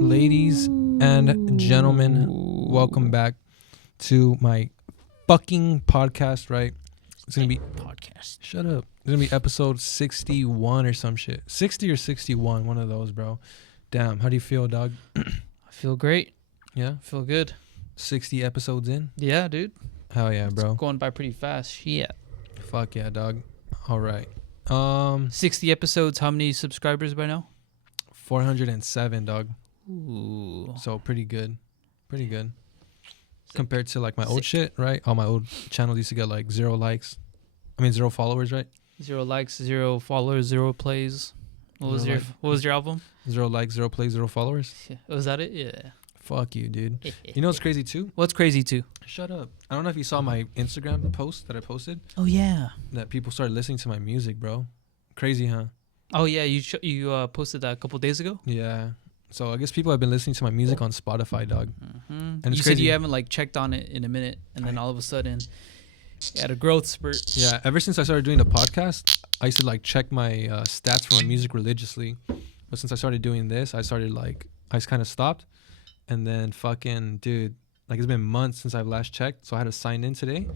Ladies and gentlemen, welcome back to my fucking podcast, right? It's going to be... podcast. Shut up. It's going to be episode 61 or some shit. 60 or 61, one of those, bro. Damn, how do you feel, dog? I feel great. Yeah? Feel good. 60 episodes in? Yeah, dude. Hell yeah, bro. It's going by pretty fast. Shit. Fuck yeah, dog. All right. 60 episodes. How many subscribers by now? 407, dog. Ooh. So pretty good. Pretty good. Compared to like my old shit, right? All my old channels used to get like 0 likes. I mean 0 followers, right? 0 likes, 0 followers, 0 plays. What was your album? 0 likes, 0 plays, 0 followers. Yeah. Was that it? Yeah. Fuck you, dude. You know what's crazy too? What's crazy too? Shut up. I don't know if you saw my Instagram post that I posted. Oh yeah. That people started listening to my music, bro. Crazy, huh? Oh yeah. You posted that a couple days ago. Yeah. So I guess people have been listening to my music on Spotify, dog. Mm-hmm. And it's you crazy. said you haven't like checked on it in a minute, and then all of a sudden, you had a growth spurt. Yeah. Ever since I started doing the podcast, I used to like check my stats for my music religiously. But since I started doing this, I just kind of stopped. And then fucking, dude, like it's been months since I've last checked. So I had to sign in today.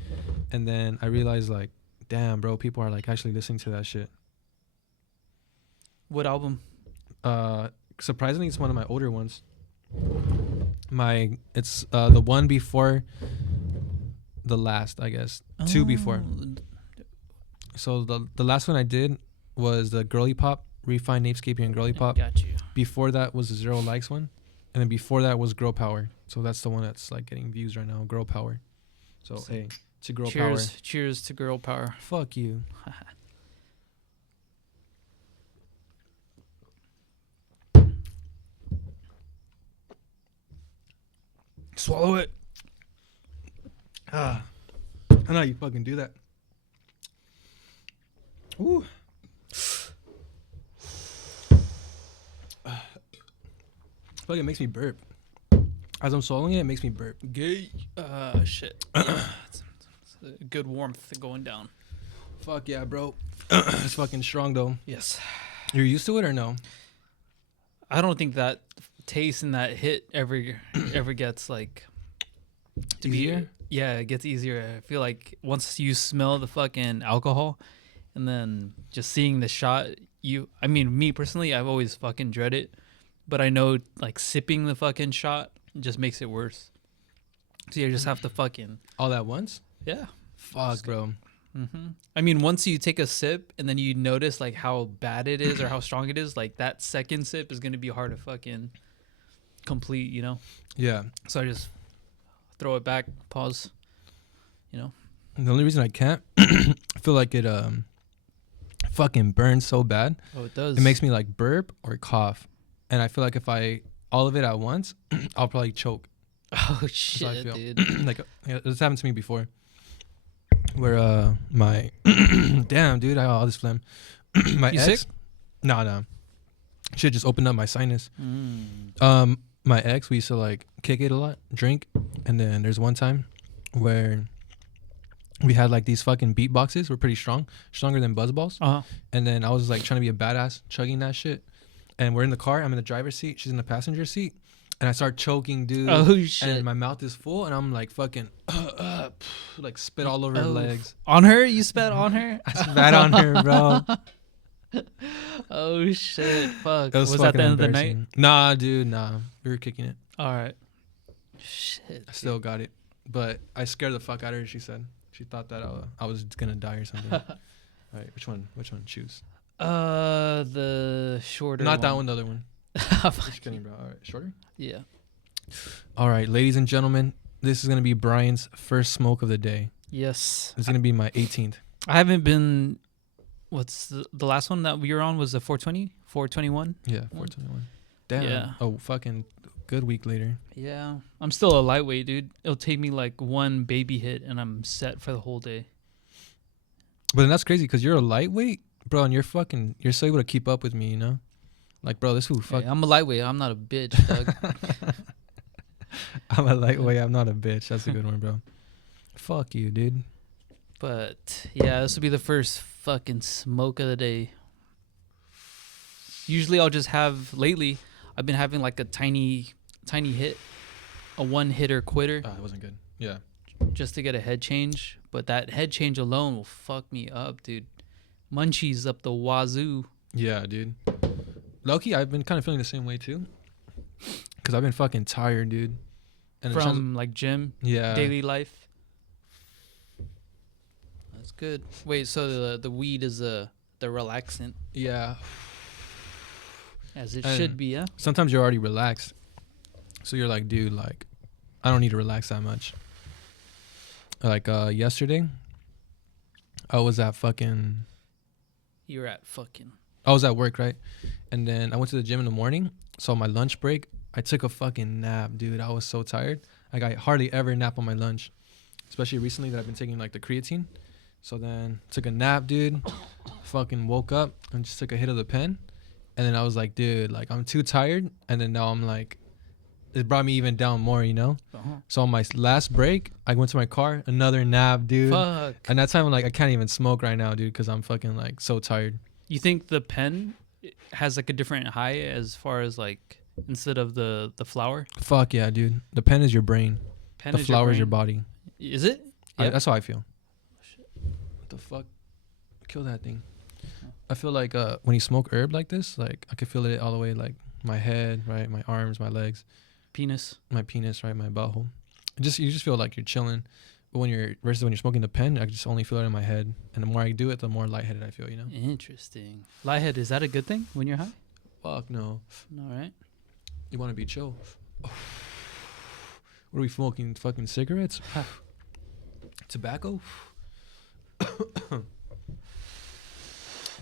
And then I realized like, damn, bro, people are like actually listening to that shit. What album? Surprisingly, it's one of my older ones. It's the one before the last, I guess. 2 before. So the last one I did was the Girly Pop, Refine Napescape and Girly Pop. Got you. Before that was the 0 likes one. And then before that was Girl Power. So that's the one that's like getting views right now, Girl Power. So hey, to Girl Power. Cheers to girl power. Fuck you. Swallow it. I know you fucking do that. Ooh. Fuck, it makes me burp. As I'm swallowing it, it makes me burp. Gay. Shit. It's a good warmth going down. Fuck yeah, bro. It's fucking strong though. Yes. You're used to it or no? I don't think that taste and that hit ever gets like to Easier? Yeah, it gets easier. I feel like once you smell the fucking alcohol and then just seeing the shot, me personally, I've always fucking dread it. But I know, like, sipping the fucking shot just makes it worse. So you just have to fucking... All at once? Yeah. Fuck, bro. Mm-hmm. I mean, once you take a sip and then you notice, like, how bad it is or how strong it is, like, that second sip is going to be hard to fucking complete, you know? Yeah. So I just throw it back, pause, you know? The only reason I can't, I feel like it fucking burns so bad. Oh, it does. It makes me, like, burp or cough. And I feel like if all of it at once, I'll probably choke. Oh, shit, dude. Like, this happened to me before. Where, my, damn, dude, I got all this phlegm. My You ex, sick? No. Shit just opened up my sinus. My ex, we used to, like, kick it a lot, drink. And then there's one time where we had, like, these fucking beatboxes. We're pretty strong, stronger than buzz balls. Uh-huh. And then I was, like, trying to be a badass, chugging that shit. And we're in the car. I'm in the driver's seat. She's in the passenger seat. And I start choking, dude. Oh, shit. And my mouth is full. And I'm like fucking, like spit all over her legs. On her? You spat on her? I spat on her, bro. Oh, shit. Fuck. Was that the end of the night? Nah, dude, nah. We were kicking it. All right. Shit. I still got it. But I scared the fuck out of her, she said. She thought that I was going to die or something. All right, which one? Choose. The shorter Not that one, the other one. Just kidding, bro. All right, shorter? Yeah. All right, ladies and gentlemen, this is going to be Brian's first smoke of the day. Yes. It's going to be my 18th. I haven't been... What's the last one that we were on was the 420? 421? Yeah, 421. Damn. Yeah. Oh, fucking good week later. Yeah. I'm still a lightweight, dude. It'll take me like one baby hit and I'm set for the whole day. But then that's crazy because you're a lightweight, bro, and you're so able to keep up with me, you know? Like, bro, this fool, fuck. Hey, I'm a lightweight. I'm not a bitch, Doug. I'm a lightweight. I'm not a bitch. That's a good one, bro. Fuck you, dude. But yeah, this will be the first fucking smoke of the day. Usually I'll just have, lately, I've been having like a tiny hit, a one hitter quitter, It wasn't good. Yeah. just to get a head change. But that head change alone will fuck me up, dude. Munchies up the wazoo. Yeah, dude. Low-key, I've been kind of feeling the same way too. Because I've been fucking tired, dude. And From like gym, yeah, daily life. That's good. Wait, so the weed is the relaxant, yeah. as it And should be, yeah? Sometimes you're already relaxed. So you're like, dude, like, I don't need to relax that much. Like, yesterday, I was at fucking... You're at fucking... I was at work, right? And then I went to the gym in the morning. So on my lunch break, I took a fucking nap, dude. I was so tired. Like, I hardly ever nap on my lunch. Especially recently that I've been taking, like, the creatine. So then took a nap, dude. Fucking woke up and just took a hit of the pen. And then I was like, dude, like, I'm too tired. And then now I'm like, it brought me even down more, you know? Uh-huh. So on my last break, I went to my car, another nap, dude. Fuck. And that time I'm like, I can't even smoke right now, dude, because I'm fucking, like, so tired. You think the pen has like a different high as far as like instead of the flower? Fuck yeah, dude. The pen is your brain. Pen The is flower is your brain? body. Is it? Yeah. That's how I feel. What the fuck? Kill that thing. I feel like when you smoke herb like this, like I could feel it all the way, like my head, right, my arms, my legs, Penis. my penis, right, my butthole. You just feel like you're chilling. But when you're smoking the pen, I just only feel it in my head. And the more I do it, the more lightheaded I feel, you know? Interesting. Lighthead, is that a good thing when you're high? Fuck no. All right. You want to be chill. What are we smoking? Fucking cigarettes? Tobacco?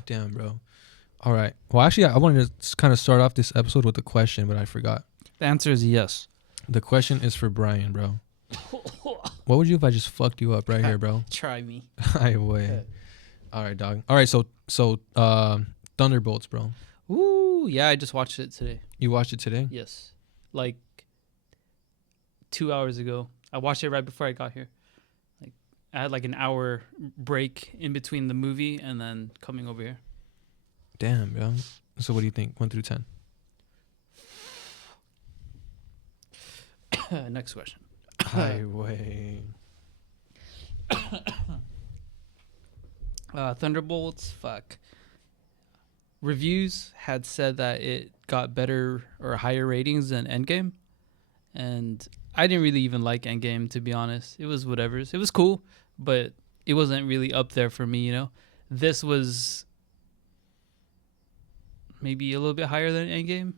Damn, bro. All right. Well, actually, I wanted to kind of start off this episode with a question, but I forgot. The answer is yes. The question is for Brian, bro. What would you if I just fucked you up right here, bro? Try me. I way. All right, dog. All right, so Thunderbolts, bro. Ooh, yeah, I just watched it today. You watched it today? Yes. Like 2 hours ago. I watched it right before I got here. Like I had like an hour break in between the movie and then coming over here. Damn, bro. So what do you think? 1 through 10. Next question. Highway. Thunderbolts, fuck. Reviews had said that it got better or higher ratings than Endgame. And I didn't really even like Endgame, to be honest. It was whatever's. It was cool, but it wasn't really up there for me, you know? This was maybe a little bit higher than Endgame.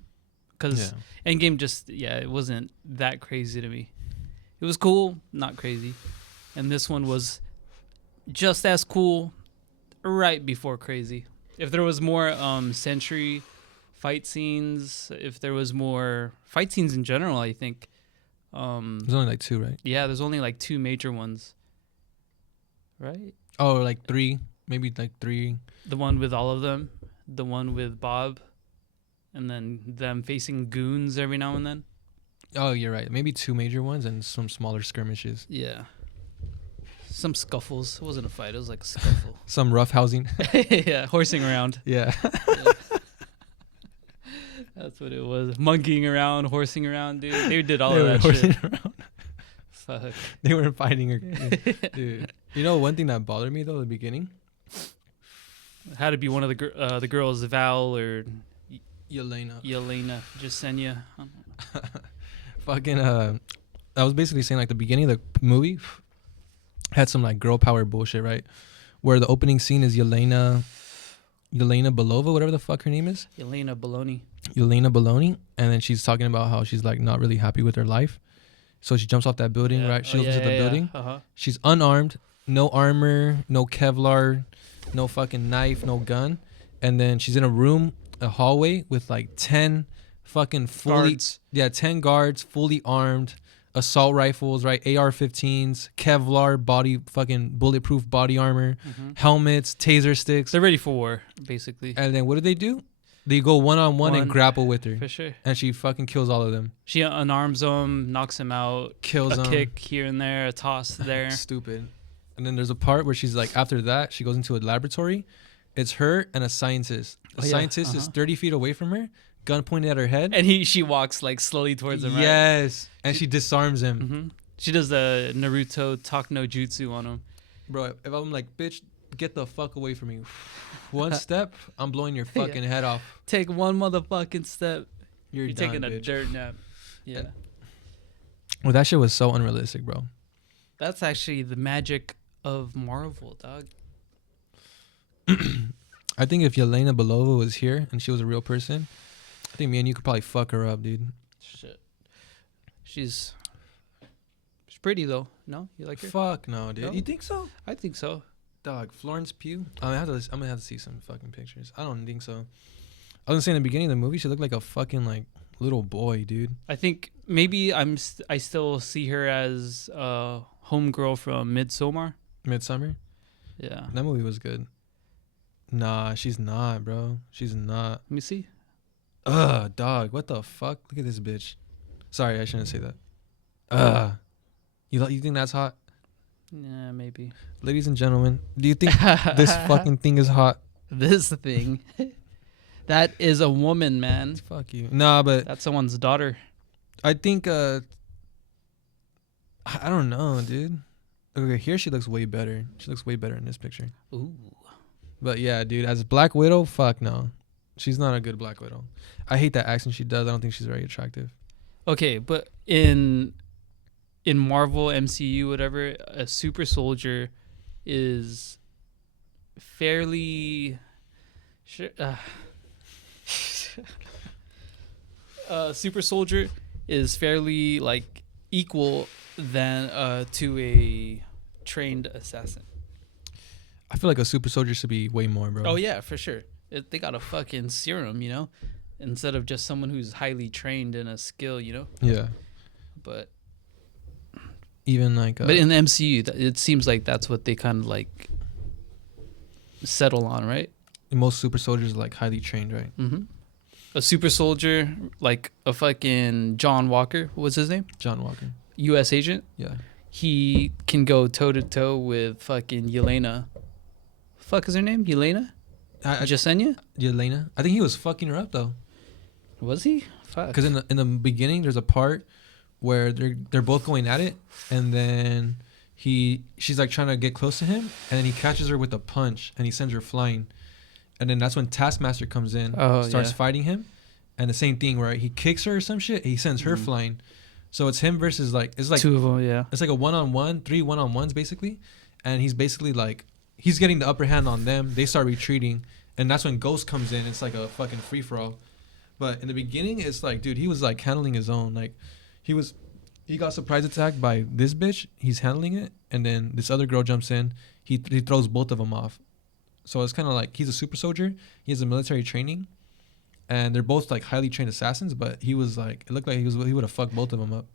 Because Endgame just, it wasn't that crazy to me. It was cool, not crazy. And this one was just as cool, right before crazy. If there was more Sentry fight scenes, if there was more fight scenes in general, I think. There's only like 2, right? Yeah, there's only like 2 major ones. Right? Oh, like 3. Maybe like 3. The one with all of them. The one with Bob. And then them facing goons every now and then. Oh, you're right. Maybe 2 major ones and some smaller skirmishes. Yeah. Some scuffles. It wasn't a fight. It was like a scuffle. Some rough housing. Yeah, horsing around. Yeah. Yeah. That's what it was. Monkeying around, horsing around, dude. They did all of that shit. Around. Fuck. They were fighting. Dude. You know one thing that bothered me, though, at the beginning? Had to be one of the girls, Val or Yelena. Jasenia. Fucking, I was basically saying, like, the beginning of the movie had some, like, girl power bullshit, right? Where the opening scene is Yelena Belova, whatever the fuck her name is. Yelena Baloney. And then she's talking about how she's, like, not really happy with her life. So she jumps off that building, right? She opens the building. Uh-huh. She's unarmed, no armor, no Kevlar, no fucking knife, no gun. And then she's in a room, a hallway with, like, 10 fucking fully... Guards. Yeah, 10 guards, fully armed, assault rifles, right? AR-15s, Kevlar body, fucking bulletproof body armor, helmets, taser sticks. They're ready for war, basically. And then what do? They go one-on-one and grapple with her. For sure. And she fucking kills all of them. She unarms him, knocks him out, Kills a them. kick here and there, a toss there. Stupid. And then there's a part where she's like, after that, she goes into a laboratory. It's her and a scientist. The scientist is 30 feet away from her, gun pointed at her head. And she walks like slowly towards him, right? Yes. And she disarms him. Mm-hmm. She does the Naruto talk no jutsu on him. Bro, if I'm like, bitch, get the fuck away from me. One step, I'm blowing your fucking head off. Take one motherfucking step. You're done, taking a bitch. dirt nap. Yeah. Well, that shit was so unrealistic, bro. That's actually the magic of Marvel, dog. I think if Yelena Belova was here and she was a real person, I think me and you could probably fuck her up, dude. Shit. She's pretty though. No, you like her? Fuck no, dude. No? You think so? I think so. Dog, Florence Pugh. I'm gonna have to see some fucking pictures. I don't think so. I was gonna say in the beginning of the movie, she looked like a fucking like little boy, dude. I think maybe I still see her as homegirl from Midsommar. Midsummer. Yeah. That movie was good. Nah, she's not, bro. She's not. Let me see. Ugh, dog. What the fuck? Look at this bitch. Sorry, I shouldn't say that. You think that's hot? Yeah, maybe. Ladies and gentlemen, do you think this fucking thing is hot? This thing. That is a woman, man. Fuck you. Nah, but That's someone's daughter. I think I don't know, dude. Okay, here she looks way better. She looks way better in this picture. Ooh. But yeah, dude, as Black Widow, fuck no. She's not a good Black Widow. I hate that accent she does. I don't think she's very attractive. Okay, but in Marvel, MCU, whatever, a super soldier is fairly super soldier is fairly like equal than to a trained assassin. I feel like a super soldier should be way more, bro. Oh yeah, for sure. They got a fucking serum, you know, instead of just someone who's highly trained in a skill, you know. Yeah. But Even like but in the MCU, it seems like that's what they kind of like settle on, right? most super soldiers are like highly trained, right? Mm-hmm. A super soldier, like a fucking John Walker, what was his name? John Walker. U.S. agent. Yeah. He can go toe to toe with fucking Yelena. Fuck is her name? Yelena? Jasenia? Yelena. I think he was fucking her up though. Was he? Fuck. Because in the beginning, there's a part where they're both going at it, and then she's like trying to get close to him, and then he catches her with a punch, and he sends her flying, and then that's when Taskmaster comes in, starts fighting him, and the same thing where he kicks her or some shit, he sends her flying, so it's him versus like it's like two of them, yeah. It's like a 1-on-1, 3 1-on-1s basically, and he's basically like he's getting the upper hand on them. They start retreating, and that's when Ghost comes in. It's like a fucking free for all. But in the beginning, it's like, dude, he was like handling his own. Like, he got surprise attacked by this bitch. He's handling it, and then this other girl jumps in. He throws both of them off. So it's kind of like he's a super soldier. He has a military training, and they're both like highly trained assassins. But he was like, it looked like he would have fucked both of them up.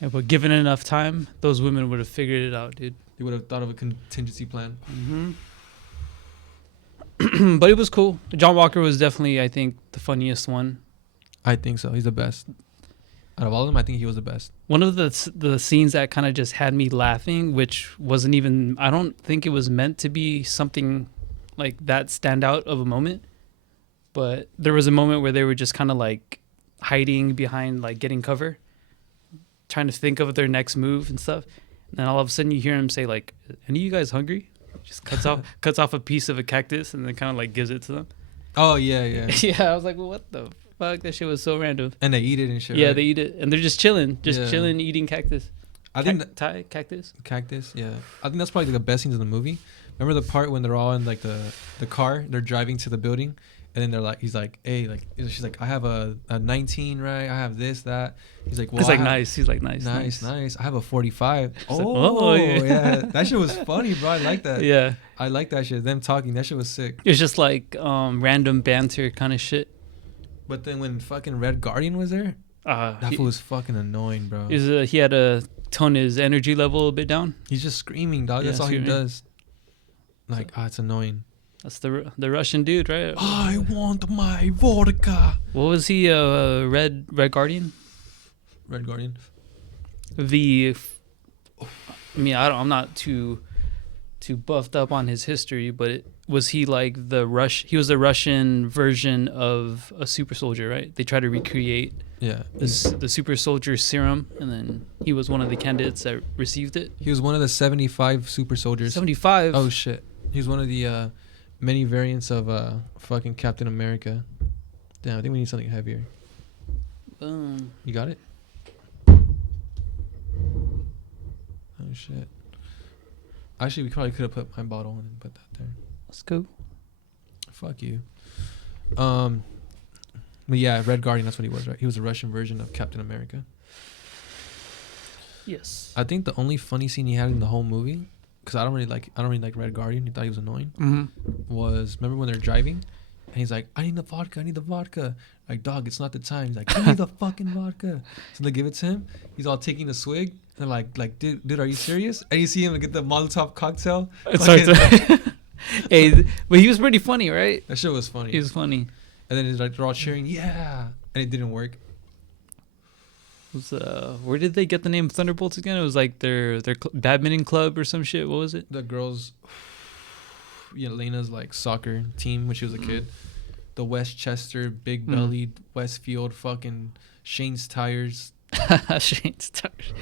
Yeah, but given enough time, those women would have figured it out, dude. They would have thought of a contingency plan. Mm-hmm. But it was cool. John Walker was definitely, I think, the funniest one. I think so. He's the best. Out of all of them, I think he was the best. One of the scenes that kind of just had me laughing, which wasn't even, I don't think it was meant to be something like that stand out of a moment. But there was a moment where they were just kind of like hiding behind, like getting cover, trying to think of their next move and stuff. And then all of a sudden you hear him say like, "Any of you guys hungry?" Just cuts off a piece of a cactus and then kind of like gives it to them. Oh yeah, yeah. Yeah, I was like, well, what the fuck? That shit was so random. And they eat it and shit. Yeah, right? they eat it, and they're just chilling, eating cactus. I think cactus. Cactus. Yeah, I think that's probably the best scenes in the movie. Remember the part when they're all in like the car, they're driving to the building, and then they're like, he's like, hey, like, she's like, I have a 19, right? I have this, that. He's like, well, He's like, nice. He's like, nice. I have a 45. Oh, yeah. That shit was funny, bro. I like that. Yeah. I like that shit. Them talking, that shit was sick. It was just like random banter kind of shit. But then when fucking Red Guardian was there, that fool was fucking annoying, bro. He had to tone his energy level a bit down. He's just screaming, dog. Yeah, that's all he does. Like, it's annoying. That's the Russian dude, right? I want my vodka. What was he? Red Guardian. Red Guardian. I'm not too buffed up on his history, but was he like he was the Russian version of a super soldier, right? They tried to recreate Yeah. the super soldier serum, and then he was one of the candidates that received it. He was one of the 75 super soldiers. 75. Oh shit. He was one of the many variants of fucking Captain America. Damn, I think we need something heavier. Boom. You got it? Oh shit. Actually, we probably could have put my bottle in and put that there. Let's go. Fuck you. But yeah, Red Guardian, that's what he was, right? He was a Russian version of Captain America. Yes. I think the only funny scene he had in the whole movie, because I don't really like Red Guardian, he thought he was annoying, was, remember when they're driving and he's like, I need the vodka. Like, dog, it's not the time. He's like, give me the fucking vodka. So they give it to him. He's all taking a swig. And like, dude, are you serious? And you see him get the Molotov cocktail. Hey, but he was pretty funny, right? That shit was funny. He was funny. And then it's like they're all cheering, yeah, and it didn't work. Where did they get the name Thunderbolts again? It was like their badminton club or some shit. What was it? The girls, Lena's like soccer team when she was a kid. The Westchester, big bellied Westfield, fucking Shane's Tires. Shane's Tires.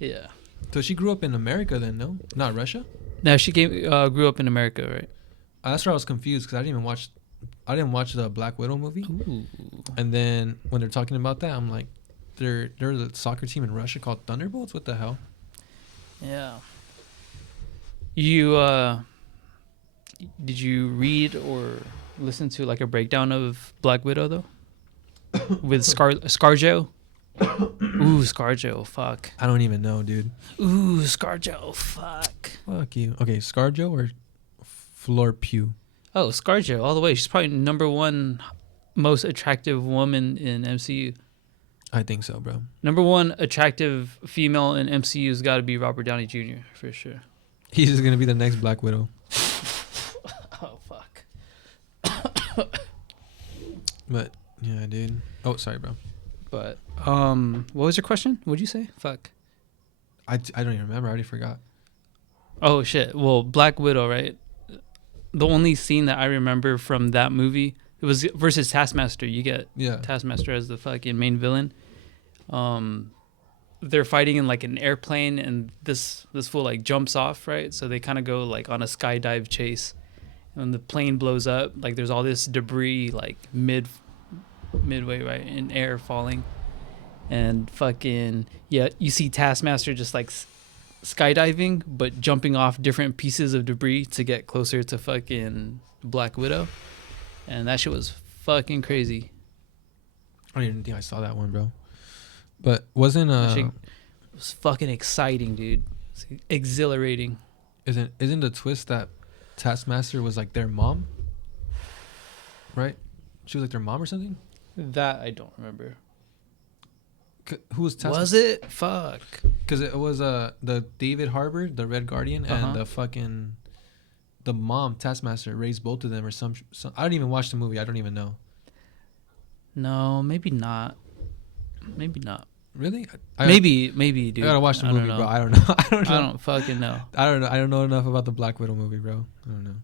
Yeah. So she grew up in America then, no? Not Russia? No, she grew up in America, right? That's where I was confused because I didn't watch the Black Widow movie. Ooh. And then when they're talking about that, I'm like, there's a soccer team in Russia called Thunderbolts? What the hell? Yeah. You did you read or listen to like a breakdown of Black Widow though? With ScarJo? Ooh, ScarJo, fuck. I don't even know, dude. Ooh, ScarJo, fuck. Fuck you. Okay, ScarJo or Fleur Pugh? Oh, ScarJo, all the way. She's probably #1 most attractive woman in MCU. I think so, bro. #1 attractive female in MCU's got to be Robert Downey Jr. for sure. He's just gonna be the next Black Widow. Oh fuck. But yeah, dude. Oh, sorry, bro. But what was your question? What'd you say? Fuck. I don't even remember. I already forgot. Oh shit. Well, Black Widow, right? The only scene that I remember from that movie, it was versus Taskmaster. You get Taskmaster as the fucking main villain. They're fighting in like an airplane, and this fool like jumps off, right? So they kind of go like on a skydive chase, and when the plane blows up, like there's all this debris like midway, right, in air falling, and fucking you see Taskmaster just like skydiving, but jumping off different pieces of debris to get closer to fucking Black Widow, and that shit was fucking crazy. I don't even think I saw that one, bro. But wasn't it was fucking exciting, dude. It's exhilarating. Isn't the twist that Taskmaster was like their mom? Right? She was like their mom or something? That I don't remember. Who was Taskmaster? Was it? Fuck. Because it was the David Harbour, the Red Guardian, and the mom Taskmaster raised both of them or some. I don't even watch the movie. I don't even know. No, maybe not. Maybe not. Really? Maybe, dude. I gotta watch the movie, bro. I don't know. I don't fucking know. I don't know. I don't know enough about the Black Widow movie, bro. I don't know.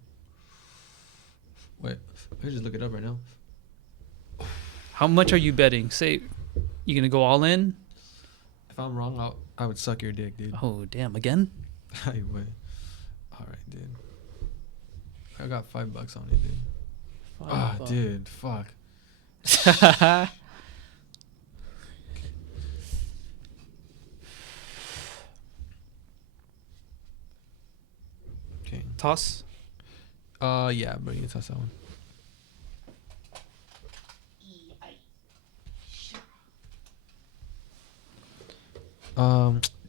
Wait, I can just look it up right now. How much are you betting? Say, you gonna go all in? If I'm wrong, I would suck your dick, dude. Oh damn! Again? I would. All right, dude. I got $5 on it, dude. Dude, fuck. Okay. Toss. Yeah, bro, you can toss that one.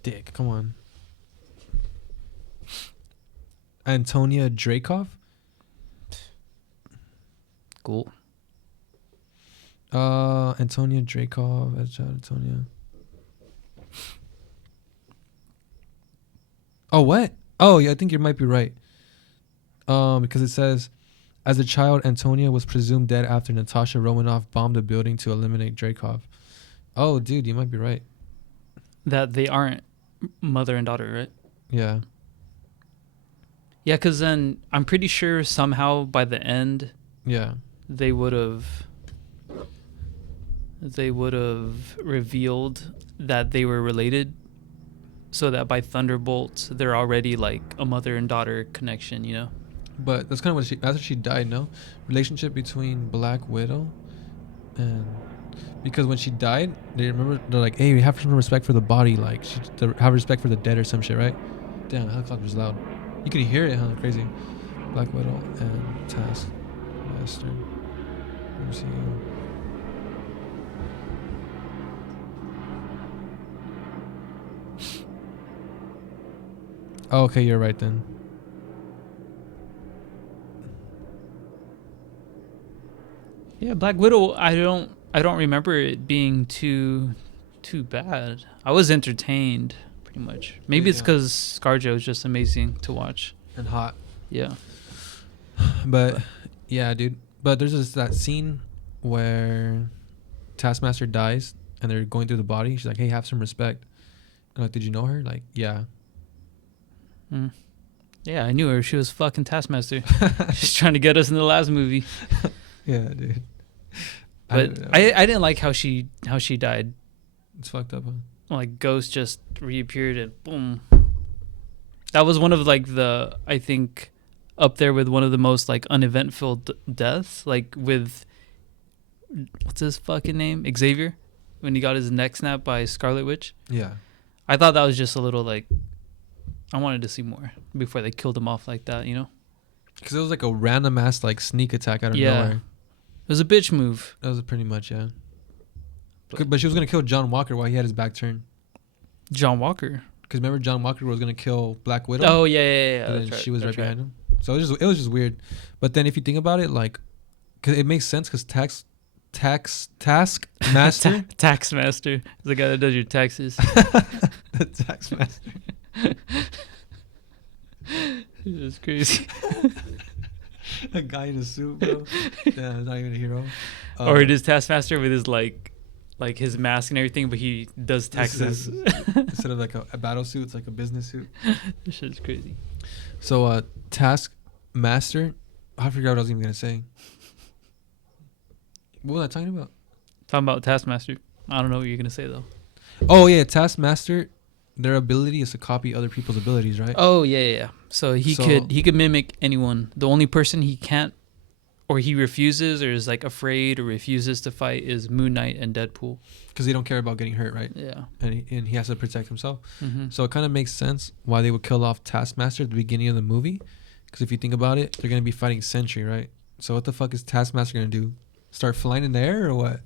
Dick, come on. Antonia Dreykov. Cool. Antonia Dreykov. Antonia. Oh, what? Oh, yeah, I think you might be right. Because it says, as a child, Antonia was presumed dead after Natasha Romanoff bombed a building to eliminate Dreykov. Oh, dude, you might be right. That they aren't mother and daughter, right? Yeah. Yeah, because then I'm pretty sure somehow by the end Yeah. they would have revealed that they were related, so that by Thunderbolts they're already like a mother and daughter connection, you know. But that's kind of what after she died, no? Relationship between Black Widow and... Because when she died, they're like, hey, we have some respect for the body. Like, have respect for the dead or some shit, right? Damn, the helicopter's loud. You can hear it, huh? Crazy. Black Widow and Taskmaster. Let me see. Oh, okay, you're right then. Yeah, Black Widow. I don't remember it being too bad. I was entertained pretty much. Maybe it's because ScarJo is just amazing to watch and hot. Yeah. But yeah, dude. But there's that scene where Taskmaster dies and they're going through the body. She's like, hey, have some respect. I'm like, did you know her? Like, yeah. Yeah, I knew her. She was fucking Taskmaster. She's trying to get us in the last movie. Yeah, dude. But I didn't like how she died. It's fucked up, huh? Like Ghost just reappeared and boom. That was one of like I think up there with one of the most like uneventful deaths. Like with what's his fucking name? Xavier, when he got his neck snapped by Scarlet Witch. Yeah. I thought that was just a little like, I wanted to see more before they killed him off like that, you know? Because it was like a random ass like sneak attack out of nowhere. It was a bitch move. That was pretty much, yeah. But she was going to kill John Walker while he had his back turned. John Walker? Because remember John Walker was going to kill Black Widow? Oh, yeah. And then she was right behind him. So it was just weird. But then if you think about it, like, cause it makes sense because Taskmaster. Taxmaster is the guy that does your taxes. The Taskmaster. It's crazy. A guy in a suit, bro. Yeah, not even a hero. Or it is Taskmaster with his like his mask and everything, but he does taxes. Instead of like a battle suit, it's like a business suit. This shit's crazy. So Taskmaster, I forgot what I was even gonna say. What was I talking about? Talking about Taskmaster. I don't know what you're gonna say though. Oh yeah, Taskmaster. Their ability is to copy other people's abilities, right? Oh yeah. So he could mimic anyone. The only person he can't, or he refuses, or is like afraid, or refuses to fight is Moon Knight and Deadpool. Because they don't care about getting hurt, right? Yeah. And he has to protect himself. Mm-hmm. So it kind of makes sense why they would kill off Taskmaster at the beginning of the movie. Because if you think about it, they're gonna be fighting Sentry, right? So what the fuck is Taskmaster gonna do? Start flying in the air or what?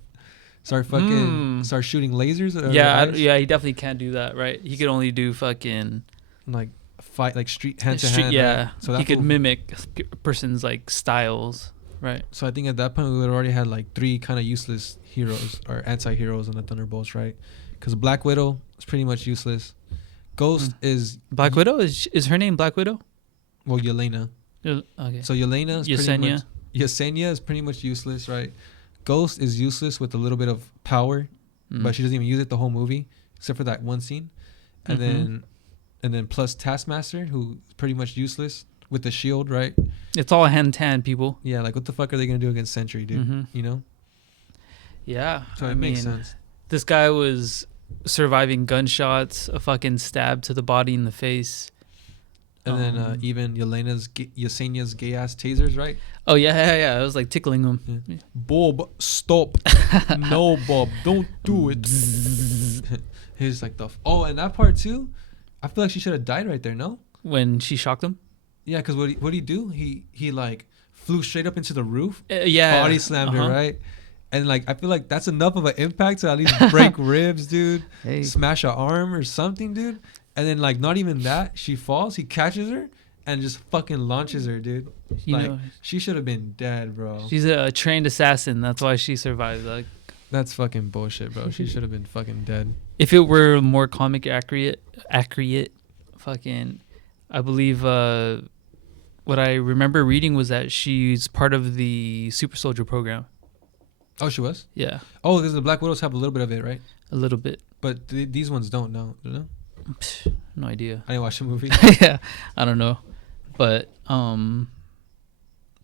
Start shooting lasers? Yeah, he definitely can't do that, right? He could only do fucking like fight like street hand to hand. Yeah, right? So he could mimic a person's like styles, right? So I think at that point we would already had like 3 kind of useless heroes or anti-heroes in the Thunderbolts, right? Because Black Widow is pretty much useless. Ghost is Black Widow is her name Black Widow? Well, Yelena. Okay. So Yelena is Yesenia. Yesenia is pretty much useless, right? Ghost is useless with a little bit of power, but she doesn't even use it the whole movie except for that one scene. And then plus Taskmaster, who is pretty much useless with the shield, right? It's all hand-to-hand, people. Yeah, like what the fuck are they gonna do against Sentry, dude? You know? Yeah. So it makes sense. This guy was surviving gunshots, a fucking stab to the body in the face. And then even Yesenia's gay ass tasers, right? Oh yeah. I was like tickling him. Yeah. Bob, stop! No, Bob, don't do it. He's like and that part too. I feel like she should have died right there. No, when she shocked him. Yeah, because what did he do? He like flew straight up into the roof. Body slammed her, right? And like I feel like that's enough of an impact to at least break ribs, dude. Hey. Smash her arm or something, dude. And then like not even that, she falls. He catches her and just fucking launches her, dude. She should have been dead, bro. She's a trained assassin. That's why she survived. Like that's fucking bullshit, bro. She should have been fucking dead. If it were more comic accurate, fucking, I believe what I remember reading was that she's part of the Super Soldier program. Oh, she was? Yeah. Oh, because the Black Widows have a little bit of it, right? A little bit. But these ones don't know. No idea. I didn't watch the movie. Yeah, I don't know. But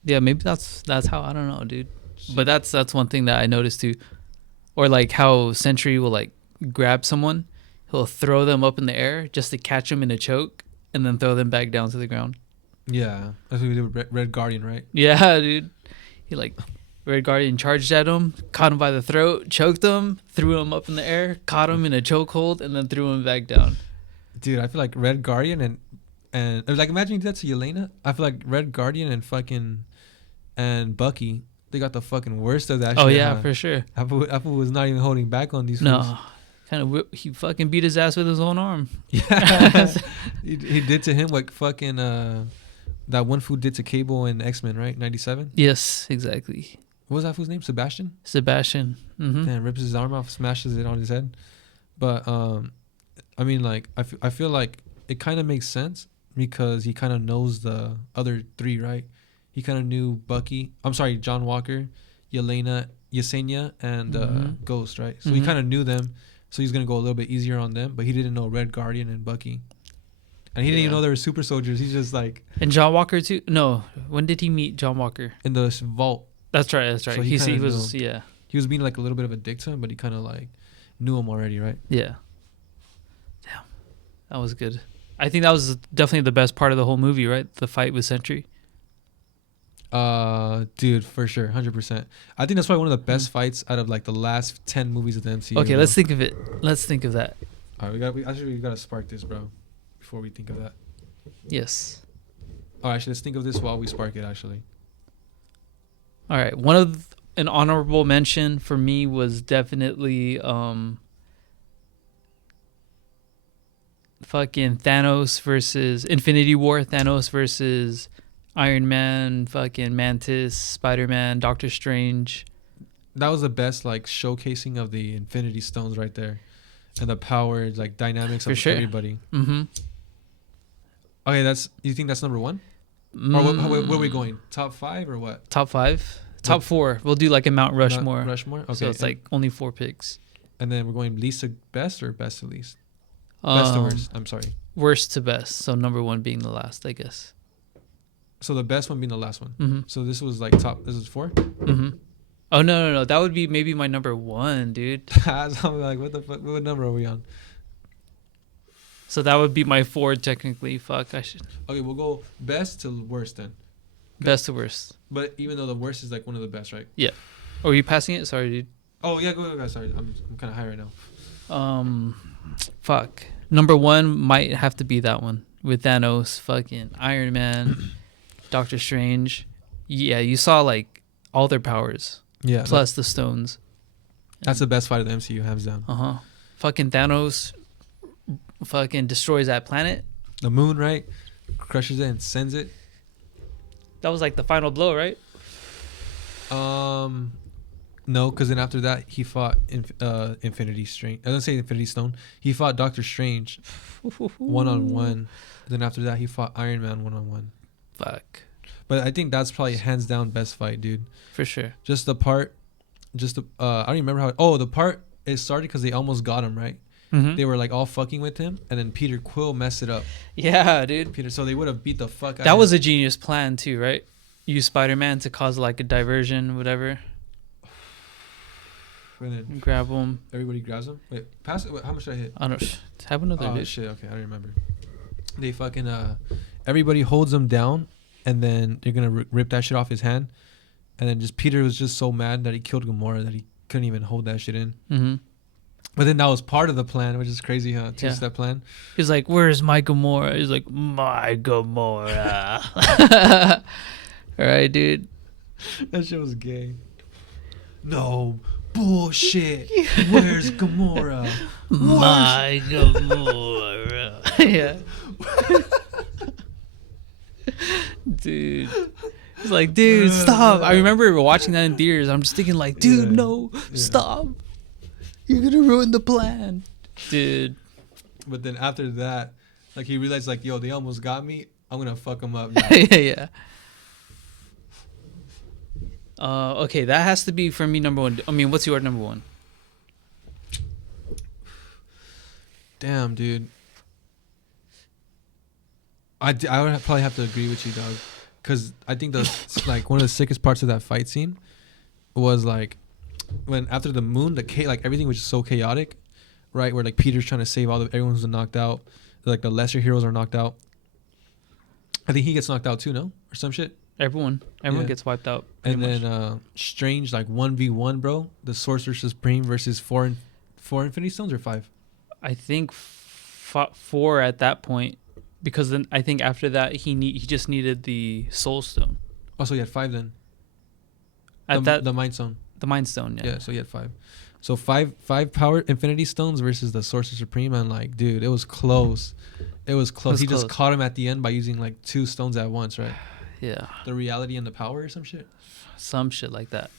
yeah, maybe that's how, I don't know, dude. But that's one thing that I noticed too. Or like how Sentry will like grab someone, he'll throw them up in the air just to catch them in a choke and then throw them back down to the ground. Yeah, that's what we did with Red Guardian, right? Yeah, dude. He like Red Guardian charged at him, caught him by the throat, choked him, threw him up in the air, caught him in a chokehold, and then threw him back down. Dude, I feel like Red Guardian and like imagine you did that to Yelena. I feel like Red Guardian and Bucky, they got the fucking worst of that. Oh shit, yeah, huh? for sure. Apple was not even holding back on these. Fools. No, he fucking beat his ass with his own arm. Yeah, he did to him like fucking that one fool did to Cable in X-Men, right? 97. Yes, exactly. What was that fool's name? Sebastian. Sebastian. Mm-hmm. Damn, rips his arm off, smashes it on his head. But I mean, like I feel like it kind of makes sense because he kind of knows the other three, right? He kind of knew Bucky. I'm sorry, John Walker, Yelena, Yesenia, and Ghost, right? So he kind of knew them, so he's gonna go a little bit easier on them. But he didn't know Red Guardian and Bucky, and he didn't even know they were super soldiers. He's just like. And John Walker too. No, when did he meet John Walker? In the vault. That's right. So he was yeah. He was being like a little bit of a dick to him, but he kind of like knew him already, right? Yeah. Damn, that was good. I think that was definitely the best part of the whole movie, right? The fight with Sentry. Dude, for sure, 100%. I think that's probably one of the best fights out of like the last 10 movies of the MCU. Okay, let's think of it. Let's think of that. All right, we gotta spark this, bro, before we think of that. Yes. All right, actually, let's think of this while we spark it. Actually. All right, an honorable mention for me was definitely fucking Thanos versus Infinity War. Thanos versus Iron Man, fucking Mantis, Spider-Man, Doctor Strange. That was the best like showcasing of the Infinity Stones right there, and the power like dynamics of everybody. Mm-hmm. Okay, you think that's number one? Or where are we going? Top 5 or what? Top 5? Top 4. We'll do like a Mount Rushmore. Okay. So it's like only 4 picks. And then we're going least to best or best to least? Best to worst. I'm sorry. Worst to best. So number 1 being the last, I guess. So the best one being the last one. Mm-hmm. So this was like top. This is 4? Mm-hmm. Oh, no. That would be maybe my number 1, dude. I'm like, what the fuck? What number are we on? So that would be my 4 technically. Fuck, I should. Okay, we'll go best to worst then. Best to worst. But even though the worst is like one of the best, right? Yeah. Oh, are you passing it? Sorry, dude. Oh yeah, go. Sorry, I'm kind of high right now. Fuck. Number 1 might have to be that one with Thanos, fucking Iron Man, Doctor Strange. Yeah, you saw like all their powers. Yeah. Plus the stones. That's the best fight of the MCU, hands down. Fucking Thanos fucking destroys that planet. The moon, right? Crushes it and sends it. That was like the final blow, right? No, because then after that he fought Infinity Strange. I don't say Infinity Stone. He fought Doctor Strange 1-on-1. Then after that he fought Iron Man 1-on-1. Fuck. But I think that's probably hands down best fight, dude. For sure. Just the part, I don't even remember how. Oh, the part it started because they almost got him, right? Mm-hmm. They were like all fucking with him, and then Peter Quill messed it up. Yeah, dude. So they would have beat the fuck out of him. That was a genius plan too, right? Use Spider-Man to cause like a diversion, whatever. And then grab him. Everybody grabs him. Wait, pass it. Wait, how much did I hit? I don't. Have another. Oh shit. Okay, I don't remember. They fucking everybody holds him down, and then they're gonna rip that shit off his hand, and then just Peter was just so mad that he killed Gamora that he couldn't even hold that shit in. Mm-hmm. But then that was part of the plan, which is crazy, huh? Two-step plan. He's like, "Where's my Gamora?" He's like, "My Gamora." All right, dude. That shit was gay. No bullshit. Where's Gamora? My Gamora. Yeah. Dude. It's like, dude, stop. I remember watching that in theaters. I'm just thinking like, dude, no, stop. You're going to ruin the plan. Dude. But then after that, like he realized like, yo, they almost got me. I'm going to fuck them up. Yeah. Okay, that has to be for me number 1. I mean, what's your number 1? Damn, dude. I would probably have to agree with you, dog, because I think the like one of the sickest parts of that fight scene was like when after the moon, like everything was just so chaotic, right? Where like Peter's trying to save everyone who's knocked out, like the lesser heroes are knocked out. I think he gets knocked out too, no, or some shit. Everyone gets wiped out. And then Strange like 1v1, bro. The Sorcerer Supreme versus four Infinity Stones or 5. I think 4 at that point, because then I think after that he just needed the Soul Stone. Oh, so he had 5 then. The Mind Stone. The Mind Stone, yeah. Yeah, so he had 5. So five power Infinity Stones versus the Sorcerer Supreme, and like, dude, it was close. He just caught him at the end by using like 2 stones at once, right? Yeah. The reality and the power or some shit. Some shit like that.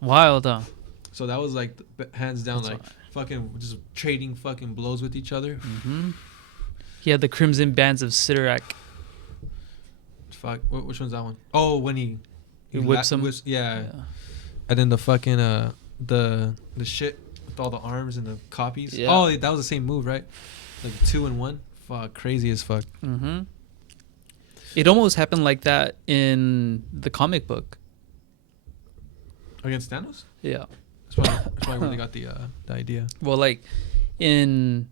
Wild, huh? So that was like hands down, like fucking just trading fucking blows with each other. Mm-hmm. He had the Crimson Bands of Sidorak. Fuck, which one's that one? Oh, when he whips him. Yeah. And then the fucking the shit with all the arms and the copies. Yeah. Oh, that was the same move, right? Like 2 and 1. Fuck, crazy as fuck. Mm-hmm. It almost happened like that in the comic book. Against Thanos? Yeah. That's probably where they got the idea. Well, like in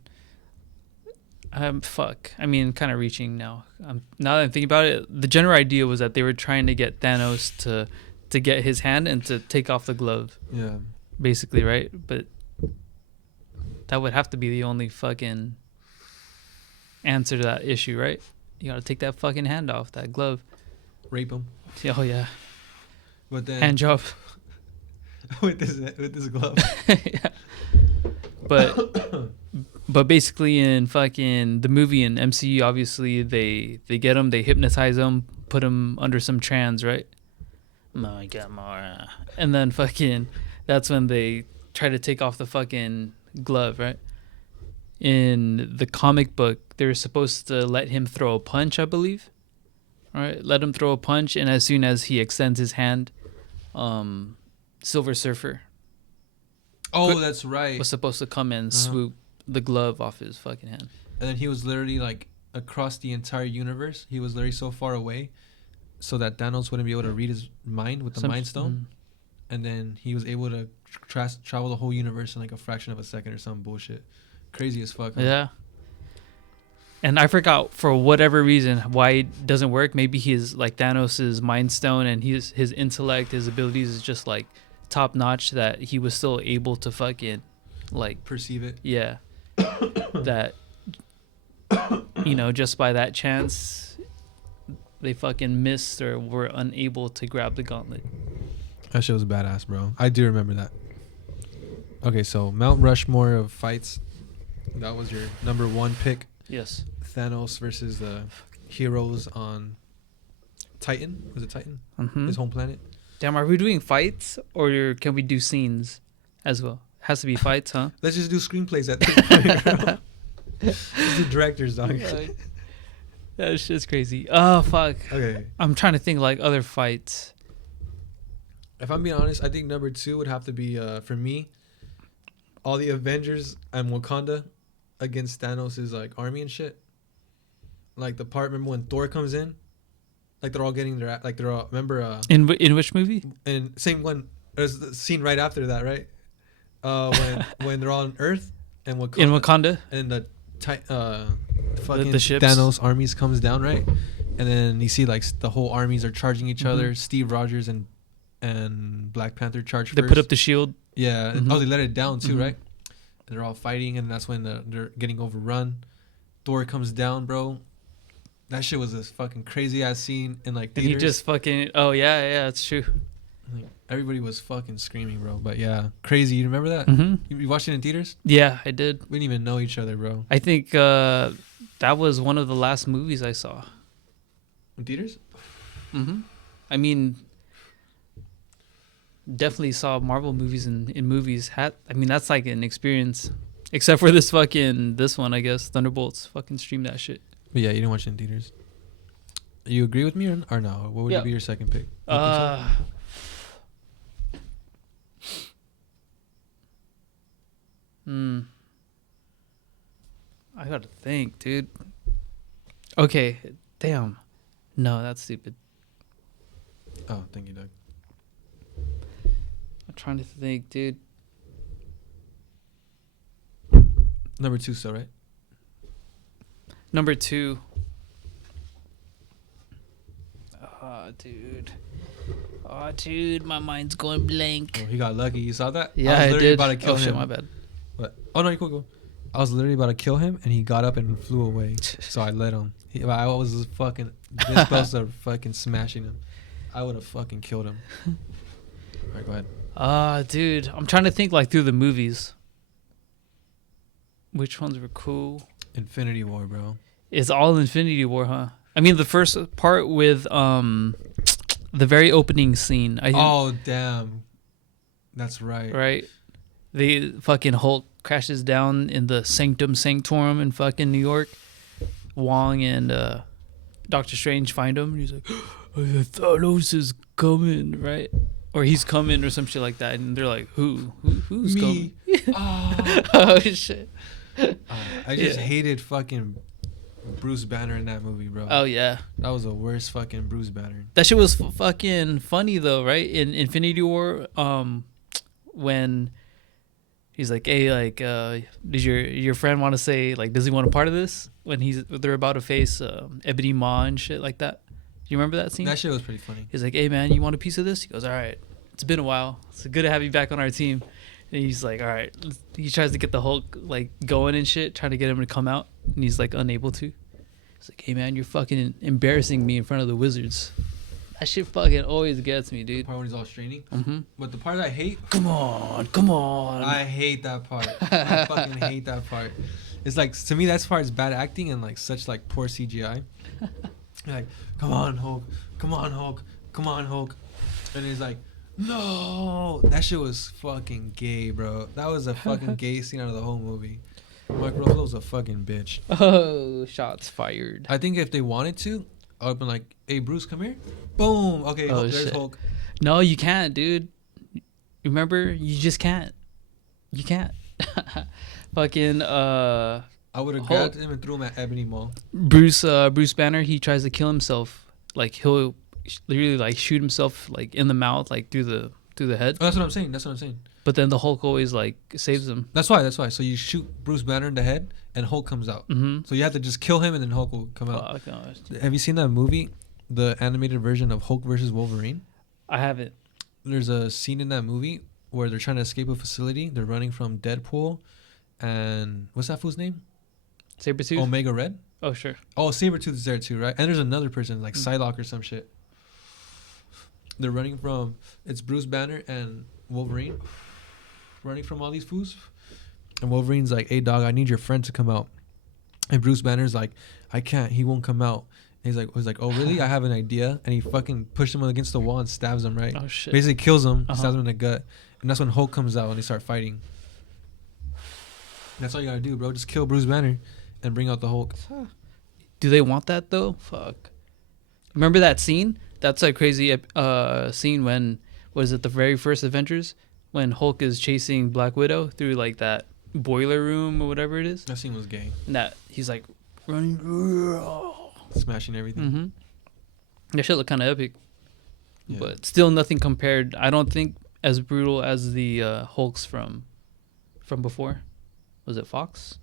fuck. I mean, kind of reaching now. Now that I'm thinking about it, the general idea was that they were trying to get Thanos to get his hand and to take off the glove. Yeah. Basically, right? But that would have to be the only fucking answer to that issue, right? You gotta take that fucking hand off that glove. Rape him. Oh yeah. But then hand job with this glove. Yeah. But basically in fucking the movie and MCU, obviously they get him, they hypnotize him, put him under some trance, right? My God, more. And then fucking that's when they try to take off the fucking glove, right? In the comic book, they were supposed to let him throw a punch, I believe. All right, let him throw a punch, and as soon as he extends his hand, Silver Surfer. Oh, that's right. Was supposed to come and swoop the glove off his fucking hand. And then he was literally like across the entire universe. He was literally so far away, so that Thanos wouldn't be able to read his mind with the Mind Stone. And then he was able to travel the whole universe in like a fraction of a second or some bullshit. Crazy as fuck. Huh? Yeah. And I forgot for whatever reason why it doesn't work. Maybe he's like Thanos' Mind Stone and his intellect, his abilities is just like top notch that he was still able to fucking like perceive it. Yeah. That just by that chance they fucking missed or were unable to grab the gauntlet. That shit was badass, bro. I do remember that. Okay, so Mount Rushmore of fights. That was your number 1 pick. Yes. Thanos versus the heroes on Titan. Was it Titan? Mm-hmm. His home planet. Damn, are we doing fights or can we do scenes as well? Has to be fights, huh? Let's just do screenplays at this point, bro. Let's do directors, dog. That shit's crazy. Oh, fuck. Okay. I'm trying to think like other fights. If I'm being honest, I think number 2 would have to be, for me, all the Avengers and Wakanda against Thanos' like army and shit. Like the part, remember when Thor comes in? Like they're all getting their, like they're all, remember? In which movie? And same one, there's the scene right after that, right? When they're all on Earth and Wakanda. In Wakanda? And the fucking the ships. Thanos armies comes down, right? And then you see like the whole armies are charging each other. Steve Rogers and Black Panther charge first. They put up the shield. Yeah. Mm-hmm. Oh, they let it down too, right? And they're all fighting, and that's when they're getting overrun. Thor comes down, bro. That shit was a fucking crazy ass scene in like theaters. And he just fucking yeah, it's true. Like, everybody was fucking screaming, bro. But yeah, crazy. You remember that? Mm-hmm. You watched it in theaters? Yeah, I did. We didn't even know each other, bro. I think that was one of the last movies I saw. In theaters? Mm-hmm. I mean, definitely saw Marvel movies in movies. I mean, that's like an experience. Except for this one, I guess. Thunderbolts. Fucking stream that shit. But yeah, you didn't watch it in theaters. You agree with me or no? What would be your second pick? I gotta think, dude. Okay, damn. No, that's stupid. Oh, thank you, Doug. I'm trying to think, dude. Number 2 still, right? Number 2. Oh, dude. Oh, dude, my mind's going blank. Oh, he got lucky. You saw that? Yeah, I was literally did. about to kill oh, shit, him. my bad. What? Oh, no, you're cool. I was literally about to kill him, and he got up and flew away. So I let him. I was fucking this close to fucking smashing him. I would have fucking killed him. All right, go ahead. Dude, I'm trying to think like through the movies. Which ones were cool? Infinity War, bro. It's all Infinity War, huh? I mean, the first part with the very opening scene. I think, Oh, damn. That's right. right? The fucking Hulk crashes down in the Sanctum Sanctorum in fucking New York. Wong and Doctor Strange find him. And he's like, Thanos is coming, right? Or he's coming or some shit like that. And they're like, who's Me. coming? Oh. Oh, shit. I just Yeah. hated fucking Bruce Banner in that movie, bro. Oh, yeah. That was the worst fucking Bruce Banner. That shit was fucking funny, though, right? In Infinity War, when he's like, hey, like, does your friend want to say, like, does he want a part of this? When they're about to face Ebony Maw and shit like that. Do you remember that scene? That shit was pretty funny. He's like, hey, man, you want a piece of this? He goes, all right. It's been a while. It's good to have you back on our team. And he's like, all right. He tries to get the Hulk, like, going and shit, trying to get him to come out. And he's, like, unable to. He's like, hey, man, you're fucking embarrassing me in front of the wizards. That shit fucking always gets me, The dude. part when he's all straining. Mm-hmm. But the part I hate, Come on. I hate that part. I fucking hate that part. It's like, to me, that part is bad acting and like such like poor CGI. You're like, come on, Hulk. Come on, Hulk. Come on, Hulk. And he's like, no. That shit was fucking gay, bro. That was a fucking gay scene out of the whole movie. Mark Ruffalo's a fucking bitch. Oh, shots fired. I think if they wanted to, I would have been like, hey, Bruce, come here. Boom. Okay, Oh, there's shit. Hulk. No, you can't, dude. Remember, you just can't. You can't. Fucking I would have Hulk. grabbed him and threw him at Ebony Maw. Bruce Banner, he tries to kill himself. Like he'll literally like shoot himself like in the mouth, like through the head. Oh, that's what I'm saying. That's what I'm saying. But then the Hulk always like saves him. That's why. So you shoot Bruce Banner in the head, and Hulk comes out. Mm-hmm. So you have to just kill him, and then Hulk will come out. Fuck, no. Have you seen that movie, the animated version of Hulk versus Wolverine? I haven't. There's a scene in that movie where they're trying to escape a facility. They're running from Deadpool, and what's that fool's name? Sabretooth? Omega Red. Oh, sure. Oh, Sabretooth is there too, right? And there's another person like Psylocke or some shit. They're running from. It's Bruce Banner and Wolverine. Running from all these fools. And Wolverine's like, hey, dog, I need your friend to come out. And Bruce Banner's like, I can't. He won't come out. And he's like, oh, really? I have an idea. And he fucking pushed him against the wall and stabs him, right? Oh, shit. Basically kills him, Uh-huh. stabs him in the gut. And that's when Hulk comes out and they start fighting. That's all you gotta do, bro. Just kill Bruce Banner and bring out the Hulk. Do they want that though? Fuck. Remember that scene? That's a crazy scene when was it the very first Avengers when Hulk is chasing Black Widow through like that boiler room or whatever it is, That scene was gay. and that he's like running. Smashing everything. Mm-hmm. That shit looked kind of epic, Yeah. but still nothing compared. I don't think as brutal as the Hulks from before. Was it Fox?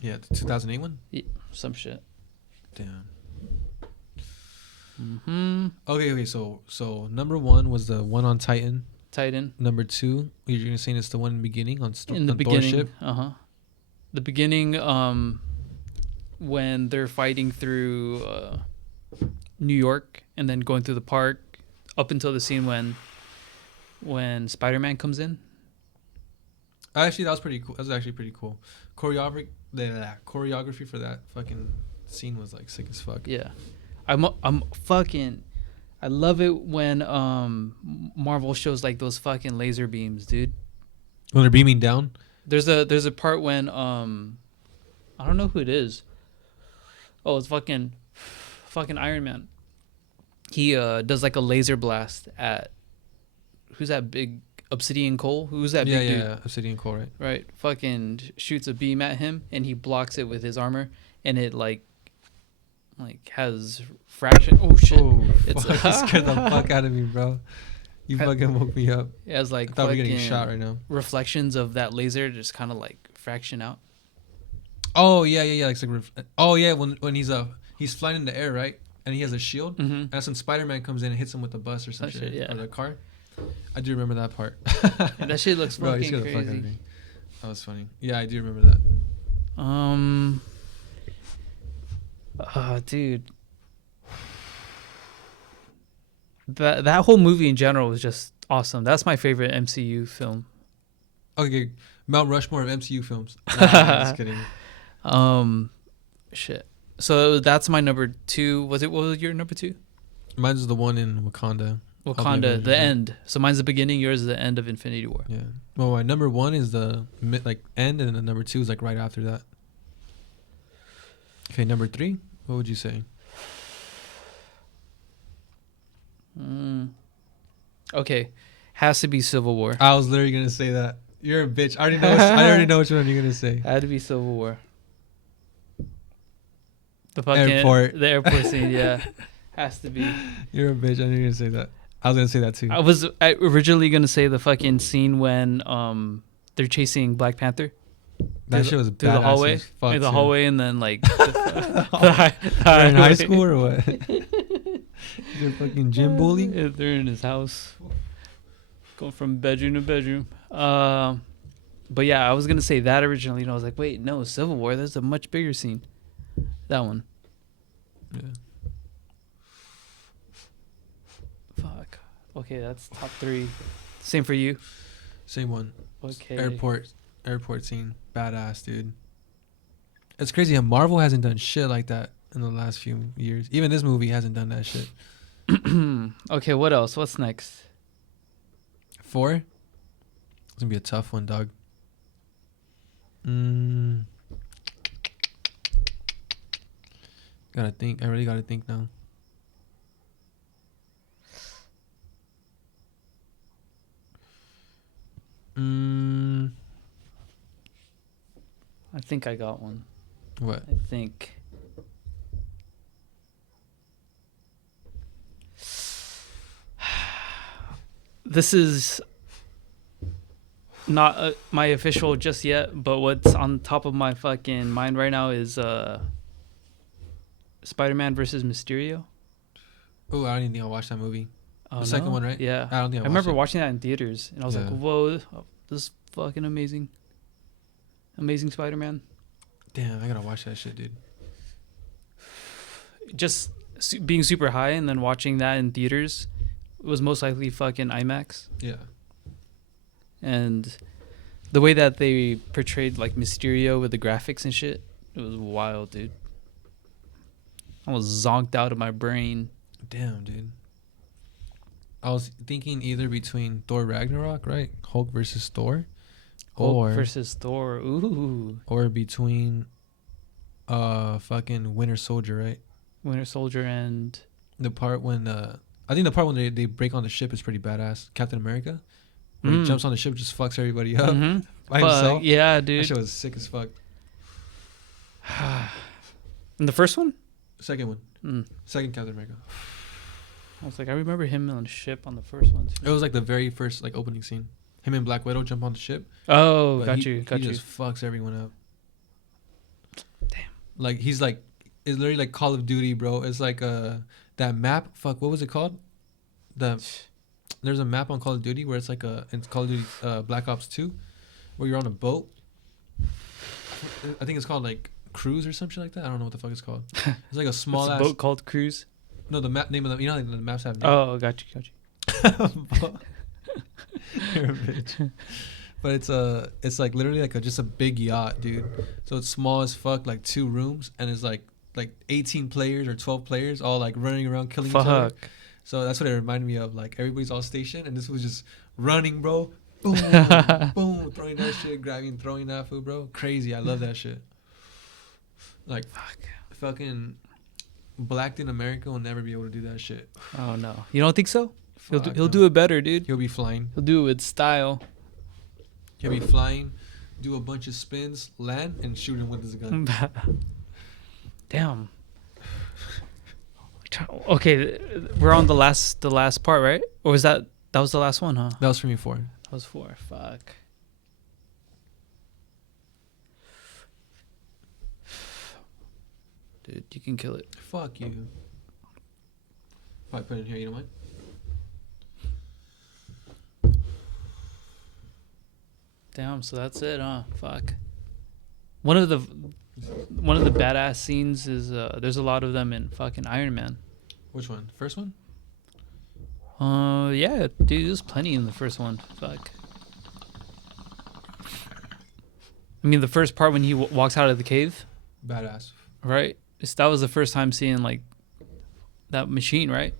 Yeah, the 2008 one? Some shit. Damn. Mm-hmm. Okay, so number 1 was the one on Titan. Titan. Number 2, you're gonna say it's the one in the beginning on In the on Thor's beginning, ship. the beginning, when they're fighting through New York and then going through the park, up until the scene when Spider-Man comes in. Actually, that was pretty cool. That was actually pretty cool. Choreography for that fucking scene was like sick as fuck. Yeah, I'm fucking. I love it when Marvel shows like those fucking laser beams, dude. When they're beaming down. There's a part when I don't know who it is. Oh, it's fucking Iron Man. He does like a laser blast at who's that big Obsidian Cole? Who's that big dude? Yeah, Obsidian Cole, right? Right. Fucking shoots a beam at him and he blocks it with his armor and it like like has fraction. Oh shit! Oh, It's fuck, you scared the fuck out of me, bro. You fucking woke me up. it has I like thought we were getting fucking shot right now. reflections of that laser just kind of like fraction out. Oh yeah. Oh yeah, when he's flying in the air, right? And he has a shield. Mm-hmm. And that's when Spider-Man comes in and hits him with the bus or some That shit, shit, yeah. or the car. I do remember that part. And that shit looks Bro, you fucking scared the fuck out of crazy. me. That was funny. Yeah, I do remember that. Dude. That whole movie in general was just awesome. That's my favorite MCU film. Okay, Mount Rushmore of MCU films. Nah, I'm just kidding. Shit. So that's my number 2. What was your number 2? Mine's the one in Wakanda. Wakanda, Avengers, the right? end. So mine's the beginning, yours is the end of Infinity War. Yeah. Well, my number 1 is the end, and then the number 2 is like right after that. Okay, number 3. What would you say? Okay. Has to be Civil War. I was literally gonna say that. You're a bitch. I already know. I already know which one you're gonna say. Had to be Civil War. The fucking Airport. The airport scene, yeah. Has to be. You're a bitch. I knew you were gonna say that. I was gonna say that too. I was originally gonna say the fucking scene when they're chasing Black Panther That shit was through badass the hallway, as fuck, in the too. hallway, and then like They're in high school or what? You're a fucking gym bully. Yeah, they're in his house, going from bedroom to bedroom. But yeah, I was gonna say that originally, and I was like, wait, no, Civil War. There's a much bigger scene. That one. Yeah. Fuck. Okay, that's top 3. Same for you. Same one. Okay. Airport scene. Badass, dude. It's crazy how Marvel hasn't done shit like that in the last few years. Even this movie hasn't done that shit. Okay, what else? What's next? 4. It's gonna be a tough one, dog. Gotta think. I really gotta think now. I think I got one. What? I think. This is not my official just yet, but what's on top of my fucking mind right now is Spider-Man versus Mysterio. Oh, I don't even think I watched that movie. Oh, The second one, right? Yeah. I don't think I remember watched it. watching that in theaters, and I was like, Yeah. whoa, this is fucking amazing. Amazing Spider-Man. Damn, I gotta watch that shit, dude. Just being super high and then watching that in theaters was most likely fucking IMAX. Yeah. And the way that they portrayed like Mysterio with the graphics and shit, it was wild, dude. I was zonked out of my brain. Damn, dude. I was thinking either between Thor Ragnarok, right? Hulk versus Thor. Hulk versus Thor. Ooh. Or between fucking Winter Soldier, right? Winter Soldier and The part when I think the part when they break on the ship is pretty badass. Captain America. When he jumps on the ship, just fucks everybody up by himself. Yeah, That dude. shit was sick as fuck. And the first one? Second one. Second Captain America. I was like, I remember him on the ship on the first one too. It was like the very first like opening scene. Him and Black Widow jump on the ship. Oh, but got he you. just fucks everyone up. Damn. Like he's like, it's literally like Call of Duty, bro. It's like that map. Fuck, what was it called? There's a map on Call of Duty where it's like it's Call of Duty Black Ops 2, where you're on a boat. I think it's called like Cruise or something like that. I don't know what the fuck it's called. It's like a small It's a ass boat called Cruise. No, the map name of the, you know how the maps have names. Oh, got you. You're a bitch. But it's like literally like just a big yacht, dude. So it's small as fuck, like 2 rooms, and it's like 18 players or 12 players all like running around killing each other. So that's what it reminded me of. Like everybody's all stationed, and this was just running, bro. Boom, boom, throwing that shit, grabbing, throwing that food, bro. Crazy. I love that shit. Like, fucking blacked in America will never be able to do that shit. Oh no, you don't think so? Fuck He'll no. do it better, dude. He'll be flying. He'll do it with style. He'll be flying, do a bunch of spins, land, and shoot him with his gun. Damn. Okay, we're on the last part, right? Or was that was the last one, huh? That was for me 4. That was 4. Fuck. Dude, you can kill it. Fuck you. Probably put it in here. You don't mind? Damn. So that's it, huh? Fuck. One of the badass scenes is there's a lot of them in fucking Iron Man. Which one? First one? Yeah, dude, there's plenty in the first one. Fuck. I mean, the first part when he walks out of the cave. Badass. Right? That was the first time seeing, like, that machine, right?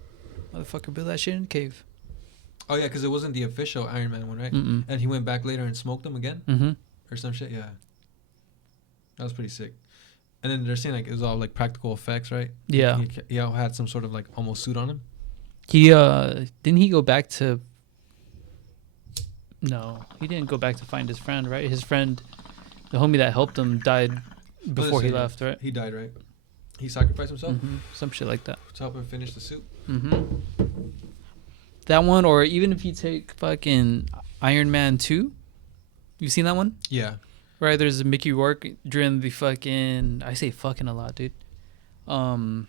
Motherfucker built that shit in the cave. Oh, yeah, because it wasn't the official Iron Man one, right? Mm-mm. And he went back later and smoked them again? Mm-hmm. Or some shit, yeah. That was pretty sick. And then they're saying, like, it was all, like, practical effects, right? Yeah. He had some sort of, like, almost suit on him. He, didn't he go back to... No, he didn't go back to find his friend, right? His friend, the homie that helped him, died before he left, right? He died, right? He sacrificed himself? Mm-hmm. Some shit like that. To help him finish the suit? Mm-hmm. That one, or even if you take fucking Iron Man 2, you seen that one? Yeah. Right, there's a Mickey Rourke during the fucking... I say fucking a lot, dude. During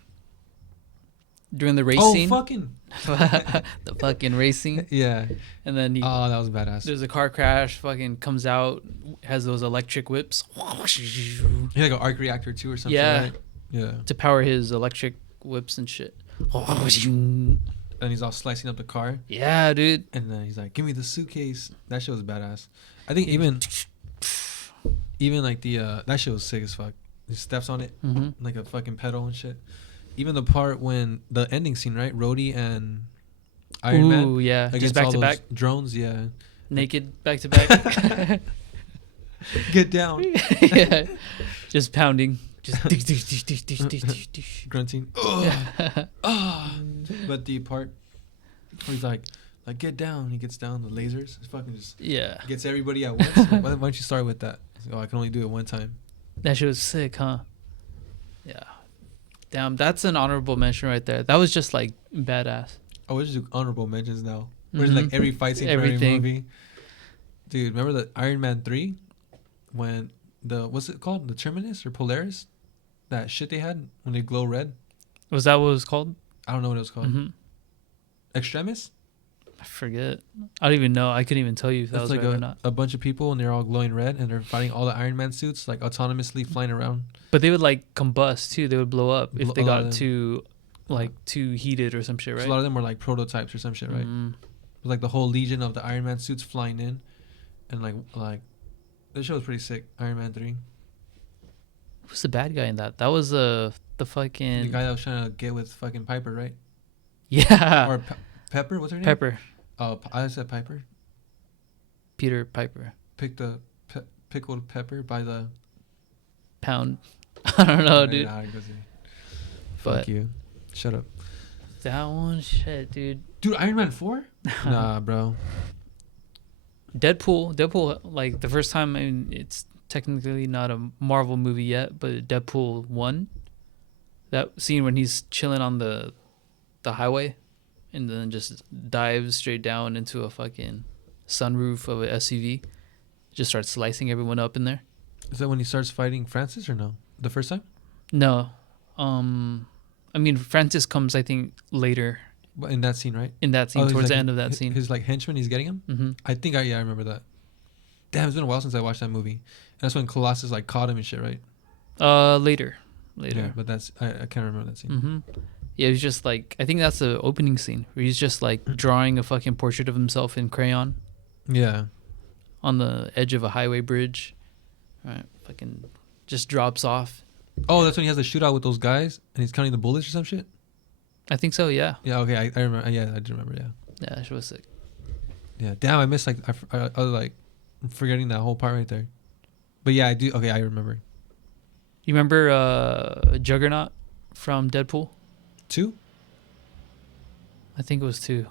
the race scene. Oh, fucking. The fucking race scene. Yeah. And then he... Oh, that was badass. There's a car crash, fucking comes out, has those electric whips. He had like an arc reactor too or something, Yeah. right? Yeah. To power his electric whips and shit. And he's all slicing up the car. Yeah, dude. And then he's like, give me the suitcase. That shit was badass. I think even like the that shit was sick as fuck. He steps on it like a fucking pedal and shit. Even the part when the ending scene, right? Rhodey and Iron Man. Ooh, yeah. Against Just back all to those back. drones, yeah. Naked, back to back. Get down. Yeah. Just pounding. Just grunting. But the part where he's like get down. He gets down. The lasers. It's fucking just gets everybody at once. Why don't you start with that? Like, I can only do it one time. That shit was sick, huh? Yeah. Damn, that's an honorable mention right there. That was just like badass. Oh, we're just do honorable mentions now. We're just like every fight scene for every movie. Dude, remember the Iron Man 3 when what's it called? The Terminus or Polaris? That shit they had when they glow red. Was that what it was called? I don't know what it was called. Extremis? I forget. I don't even know. I couldn't even tell you if that was like right or not. A bunch of people and they're all glowing red and they're fighting all the Iron Man suits like autonomously flying around. But they would like combust too. They would blow up if they got too heated or some shit, right? So a lot of them were like prototypes or some shit, right? It was like the whole legion of the Iron Man suits flying in, and like this show was pretty sick. Iron Man 3. Who's the bad guy in that? That was the fucking the guy that was trying to get with fucking Piper, right? Yeah. Or Pepper, what's her name? Pepper. Oh, I said Piper. Peter Piper. Pick the pickled pepper by the pound. I don't know, dude. Fuck you. Shut up. That one, shit, dude. Dude, Iron Man 4? Nah, bro. Deadpool, like the first time, I mean, it's technically not a Marvel movie yet, but Deadpool 1, that scene when he's chilling on the highway and then just dives straight down into a fucking sunroof of an SUV, just starts slicing everyone up in there. Is that when he starts fighting Francis or no? The first time? No. I mean, Francis comes, I think, later. But in that scene, right? In that scene, towards the end of that scene. His like henchman, he's getting him? I think I remember that. Damn, it's been a while since I watched that movie. And that's when Colossus like caught him and shit, right? Later. Yeah, but that's I can't remember that scene. Yeah, it was just like, I think that's the opening scene where he's just like drawing a fucking portrait of himself in crayon. Yeah. On the edge of a highway bridge. Right. Fucking just drops off. Oh, that's when he has a shootout with those guys and he's counting the bullets or some shit? I think so, yeah. Yeah, okay, I remember. Yeah, I do remember, yeah. Yeah, that shit was sick. Yeah, damn, I missed, like, I was, like, forgetting that whole part right there. But yeah, I do, okay, I remember. You remember Juggernaut from Deadpool? 2? I think it was 2.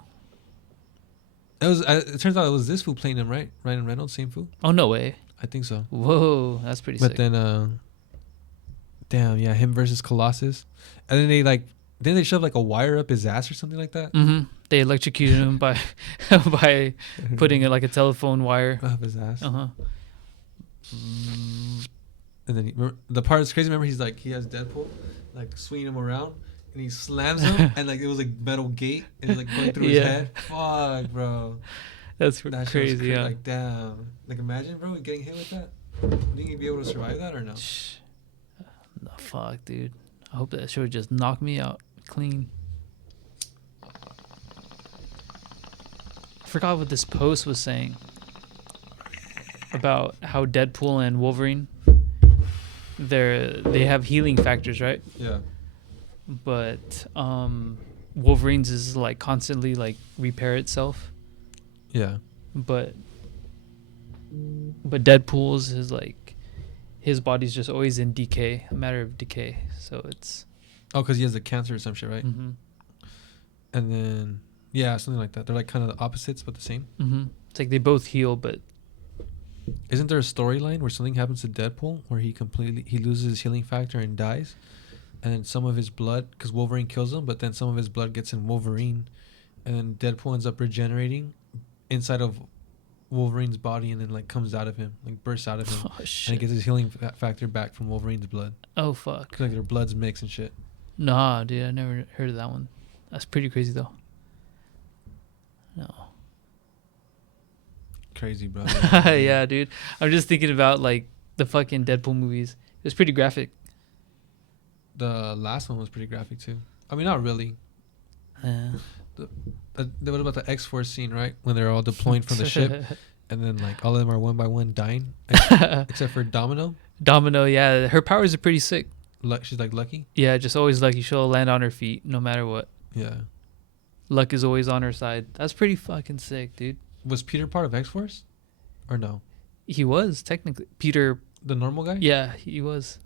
It turns out it was this fool playing him, right? Ryan Reynolds, same fool? Oh, no way. I think so. Whoa, that's pretty sick. But then, damn, yeah, him versus Colossus. And then they, like, Didn't they shove like a wire up his ass or something like that? Mm-hmm. They electrocuted him by by putting it like a telephone wire up his ass. Uh-huh. And then the part that's crazy. Remember, he's like, he has Deadpool like swinging him around, and he slams him, and like it was like metal gate, and it was like going through his head. Fuck, bro. That's That shit crazy. was Yeah. Like, damn. Like, imagine, bro, getting hit with that. Think you'd be able to survive that or no? No, fuck, dude. I hope that shit would just knock me out clean. I forgot what this post was saying about how Deadpool and Wolverine, they have healing factors, right? Yeah. But Wolverine's is like constantly like repair itself. Yeah. But Deadpool's is like his body's just always in decay, a matter of decay. So it's Oh, because he has the cancer or some shit, right? mm-hmm. And then, yeah, something like that. They're like kind of the opposites, but the same. Mm-hmm. It's like they both heal, but Isn't there a storyline where something happens to Deadpool where he loses his healing factor and dies, and then some of his blood, because Wolverine kills him, but then some of his blood gets in Wolverine, and then Deadpool ends up regenerating inside of Wolverine's body, and then like comes out of him, like bursts out of him, oh and shit. he gets his healing factor back from Wolverine's blood. Oh fuck. 'Cause, like their bloods mix and shit. Nah, dude, I never heard of that one. That's pretty crazy though. No. Crazy, bro. Yeah, dude. I'm just thinking about like the fucking Deadpool movies. It was pretty graphic. The last one was pretty graphic too. I mean, not really. What about the X-Force scene, right? When they're all deploying from the ship, and then like all of them are one by one dying, except for Domino. Domino, yeah, her powers are pretty sick. She's like lucky. Yeah, just always lucky. She'll land on her feet no matter what. Yeah. Luck is always on her side. That's pretty fucking sick, dude. Was Peter part of X-Force, or no? He was technically Peter. The normal guy. Yeah, he was.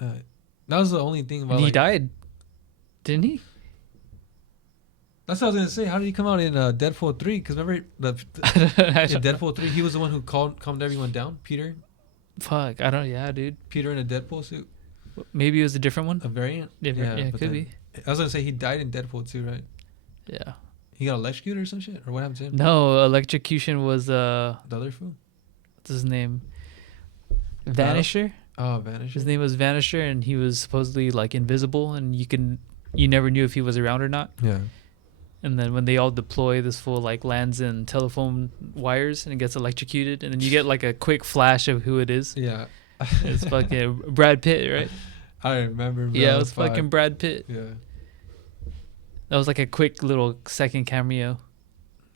That was the only thing about. And he like, died, didn't he? That's what I was gonna say. How did he come out in Deadpool 3? Because remember in Deadpool 3, he was the one who calmed everyone down. Peter. Fuck, I don't. Yeah, dude. Peter in a Deadpool suit. Maybe it was a different one. A variant. Different. Yeah, it but could then- be. I was gonna say he died in Deadpool 2, right? Yeah. He got electrocuted or some shit, or what happened to him? No, electrocution was The other fool. what's his name? Vanisher. Oh, Vanisher. His name was Vanisher, and he was supposedly like invisible, and you never knew if he was around or not. Yeah. And then when they all deploy, this fool like lands in telephone wires and it gets electrocuted, and then you get like a quick flash of who it is. Yeah. It's fucking Brad Pitt, right? I remember. Bro, Yeah, it was fucking Brad Pitt. Yeah. That was like a quick little second cameo.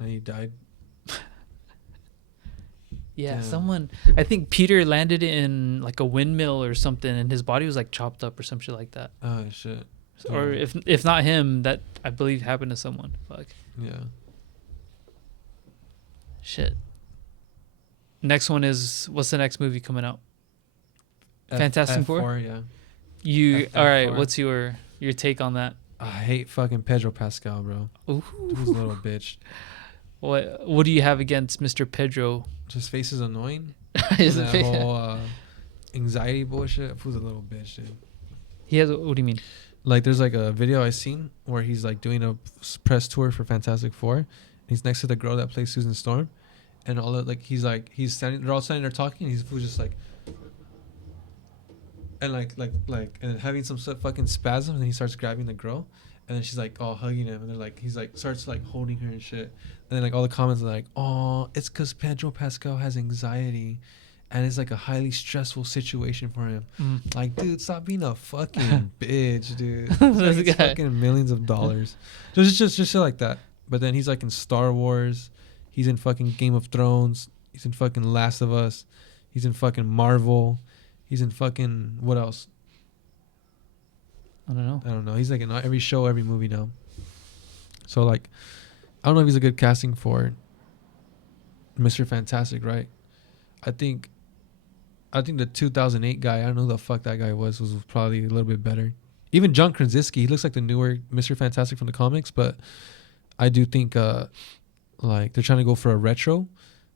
And he died. Yeah, Damn. someone. I think Peter landed in like a windmill or something, and his body was like chopped up or some shit like that. Oh shit. Or if not him, that I believe happened to someone. Fuck. Yeah. Shit. Next one is, what's the next movie coming out? Fantastic Four? Four, yeah. You F4. all right? What's your take on that? I hate fucking Pedro Pascal, bro. Ooh. He's a little bitch. What do you have against Mr. Pedro? His face is annoying. His that face- whole anxiety bullshit. Who's a little bitch, dude. He has. What do you mean? Like, there's like a video I seen where he's like doing a press tour for Fantastic Four. And he's next to the girl that plays Susan Storm, and all of, like he's standing. They're all standing there talking. And he's just like, and like and having some sort of fucking spasms. And he starts grabbing the girl, and then she's like, oh, hugging him, and they're like, he's like starts like holding her and shit. And then like all the comments are like, oh, it's because Pedro Pascal has anxiety, and it's like a highly stressful situation for him. Like, dude, stop being a fucking bitch, dude. This It's guy. fucking millions of dollars. Just shit like that. But then he's like in Star Wars. He's in fucking Game of Thrones. He's in fucking Last of Us. He's in fucking Marvel. He's in fucking what else? I don't know. I don't know. He's like in every show, every movie now. So like, I don't know if he's a good casting for Mr. Fantastic, right? I think the 2008 guy, I don't know who the fuck that guy was probably a little bit better. Even John Krasinski, he looks like the newer Mr. Fantastic from the comics, but I do think like they're trying to go for a retro.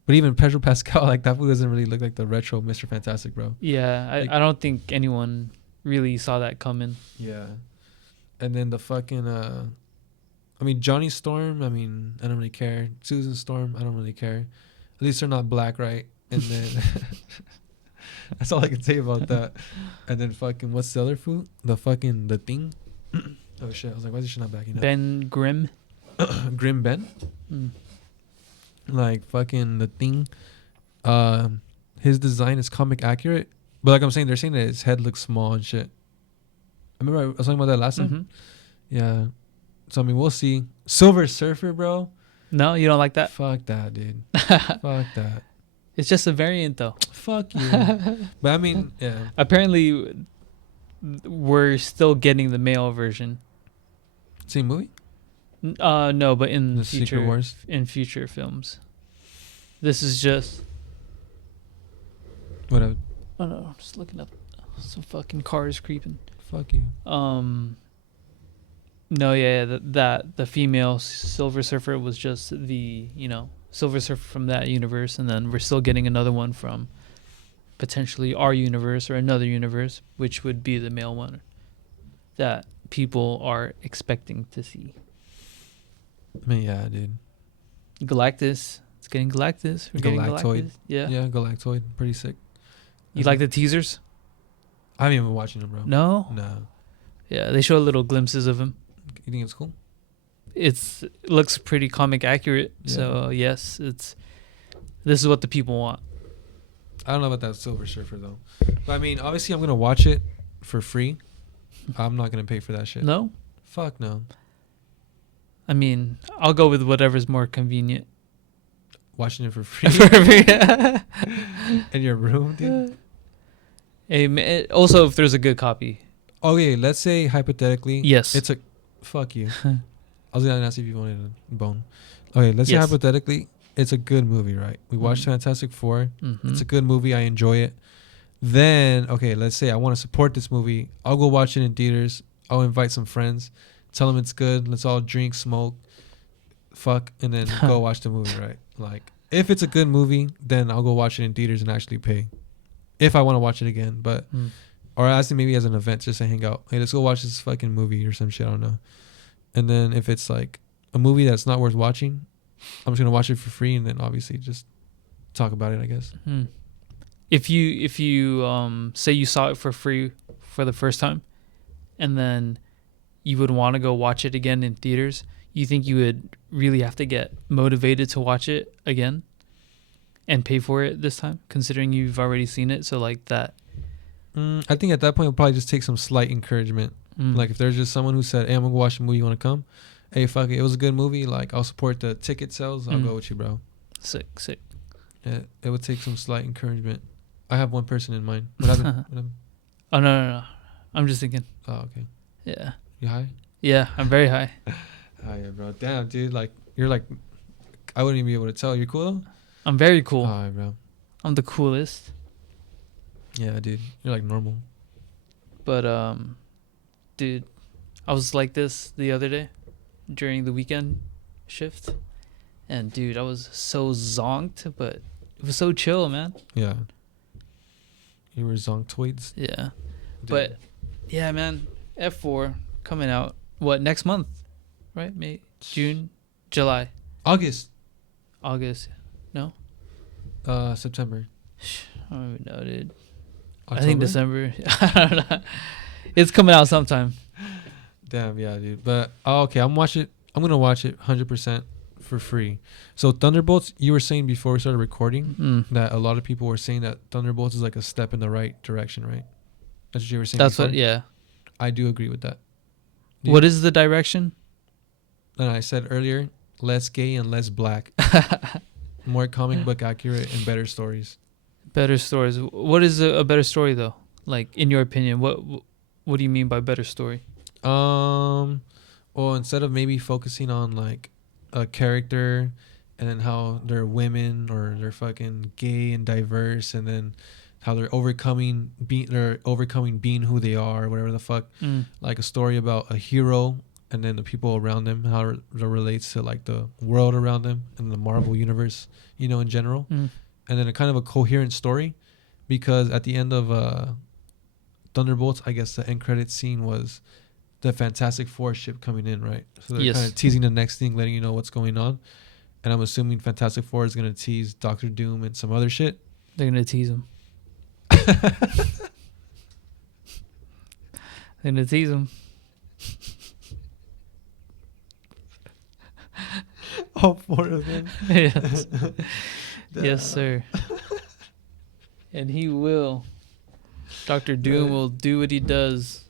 But even Pedro Pascal, like that fool doesn't really look like the retro Mr. Fantastic, bro. Yeah, Like- I don't think anyone really saw that coming. Yeah. And then the fucking I mean Johnny Storm. I mean I don't really care. Susan Storm. I don't really care. At least they're not black, right? And then that's all I can say about that. And then fucking what's the other food? The thing. Oh shit! I was like, why is this shit not backing up? Ben Grimm. Grim Ben. Mm. Like fucking the thing. His design is comic accurate, but like I'm saying, they're saying that his head looks small and shit. I remember I was talking about that last time. Mm-hmm. Yeah. So I mean, we'll see. Silver Surfer, bro. No, you don't like that? Fuck that, dude. Fuck that. It's just a variant, though. Fuck you. But I mean, yeah. Apparently, we're still getting the male version. Same movie? No, but in The Secret Wars? in future films. This is just. Whatever. Oh no, I'm just looking up some fucking cars creeping. Fuck you. No, yeah, that the female Silver Surfer was just the Silver Surfer from that universe, and then we're still getting another one from potentially our universe or another universe, which would be the male one that people are expecting to see. I mean, yeah, dude. Galactus, it's getting Galactus. We're getting Galactoid. Galactus. Yeah. Yeah, Galactoid. Pretty sick. You like the teasers? I haven't even been watching them, bro. No. No. Yeah, they show little glimpses of him. You think it's cool? It looks pretty comic accurate. Yeah. So yes, this is what the people want. I don't know about that Silver Surfer though. But I mean, obviously, I'm gonna watch it for free. I'm not gonna pay for that shit. No. Fuck no. I mean, I'll go with whatever's more convenient. Watching it for free in your room, dude. Hey, also, if there's a good copy. Okay, let's say hypothetically. Yes. It's a. Fuck you. I was gonna ask if you wanted a bone. Okay, let's say Yes. hypothetically, it's a good movie, right? We watched Fantastic Four. Mm-hmm. It's a good movie. I enjoy it. Then, okay, let's say I want to support this movie. I'll go watch it in theaters. I'll invite some friends. Tell them it's good. Let's all drink, smoke, fuck, and then go watch the movie, right? Like, if it's a good movie, then I'll go watch it in theaters and actually pay. If I want to watch it again, but or ask them maybe as an event just to hang out. Hey, let's go watch this fucking movie or some shit. I don't know. And then if it's like a movie that's not worth watching, I'm just gonna watch it for free and then obviously just talk about it, I guess. If you say you saw it for free for the first time, and then you would want to go watch it again in theaters, you think you would really have to get motivated to watch it again and pay for it this time, considering you've already seen it? So like that. I think at that point, it'll probably just take some slight encouragement. Like if there's just someone who said, hey, I'm going to watch the movie. You want to come? Hey, fuck it. It was a good movie. Like I'll support the ticket sales. I'll go with you, bro. Sick. Yeah, it would take some slight encouragement. I have one person in mind. What happened? Oh, no. I'm just thinking. Oh, okay. Yeah. You high? Yeah, I'm very high. Oh, yeah, bro. Damn, dude. Like, you're like, I wouldn't even be able to tell. You're cool though? I'm very cool. All right, bro. I'm the coolest. Yeah, dude. You're like normal. But, dude, I was like this the other day during the weekend shift. And, dude, I was so zonked, but it was so chill, man. Yeah. You were zonktoids? Yeah. Dude. But, yeah, man, F4 coming out, what, next month? Right? May, June, July. August. No? September. I don't even know, dude. October? I think December. I don't know. It's coming out sometime. Damn, yeah, dude. But, okay, I'm going to watch it 100% for free. So Thunderbolts, you were saying before we started recording that a lot of people were saying that Thunderbolts is like a step in the right direction, right? That's what you were saying. That's before? what, yeah. I do agree with that. What is the direction? And I said earlier, less gay and less black. More comic book accurate and better stories. Better stories. What is a better story, though? Like, in your opinion, what do you mean by better story? Well, instead of maybe focusing on like a character and then how they're women or they're fucking gay and diverse and then how they're overcoming being who they are or whatever the fuck. Like a story about a hero and then the people around them, how it relates to like the world around them and the Marvel universe, in general. And then a kind of a coherent story, because at the end of Thunderbolts, I guess the end credit scene was the Fantastic Four ship coming in, right? So they're Yes. kind of teasing the next thing, letting you know what's going on. And I'm assuming Fantastic Four is gonna tease Doctor Doom and some other shit. They're gonna tease him. They're gonna tease him. All 4 of them. Yes. Yes, sir. And he will. Dr. Doom will do what he does.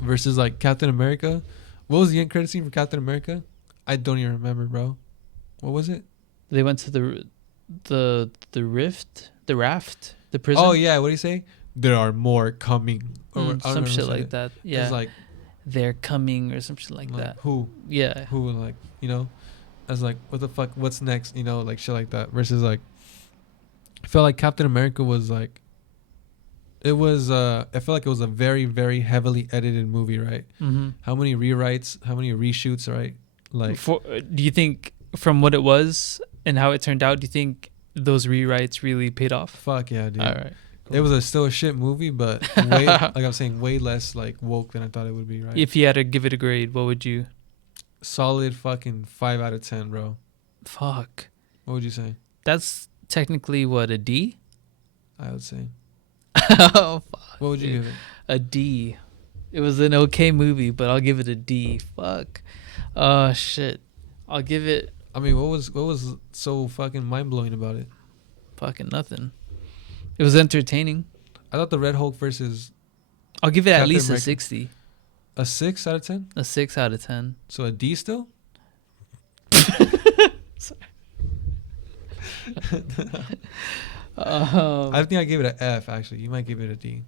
Versus like Captain America. What was the end credit scene for Captain America? I don't even remember, bro. What was it? They went to the rift, the raft, the prison. Oh yeah, what do you say? There are more coming. Some shit like that. Yeah. It's like they're coming or some shit like that. Who? Yeah. Who, like, you know? I was like, what the fuck? What's next? You know, like shit like that. Versus like, I felt like Captain America was like, it was. I felt like it was a very, very heavily edited movie, right? Mm-hmm. How many rewrites? How many reshoots? Right? Like, Do you think from what it was and how it turned out, do you think those rewrites really paid off? fuck yeah, dude. All right. It was still a shit movie, but way, like I'm saying, way less like woke than I thought it would be. Right? If you had to give it a grade, what would you? Solid fucking 5 out of 10, bro. Fuck. What would you say? That's technically what, a D? I would say. Oh fuck. What would you give it? A D. It was an okay movie, but I'll give it a D. Fuck. Oh shit. I'll give it I mean, what was so fucking mind blowing about it? fucking nothing. It was entertaining. I thought the Red Hulk versus I'll give it at Captain least America. a 60. a 6 out of 10, A 6 out of 10. so a D still. I think I gave it an F. Actually, you might give it a D.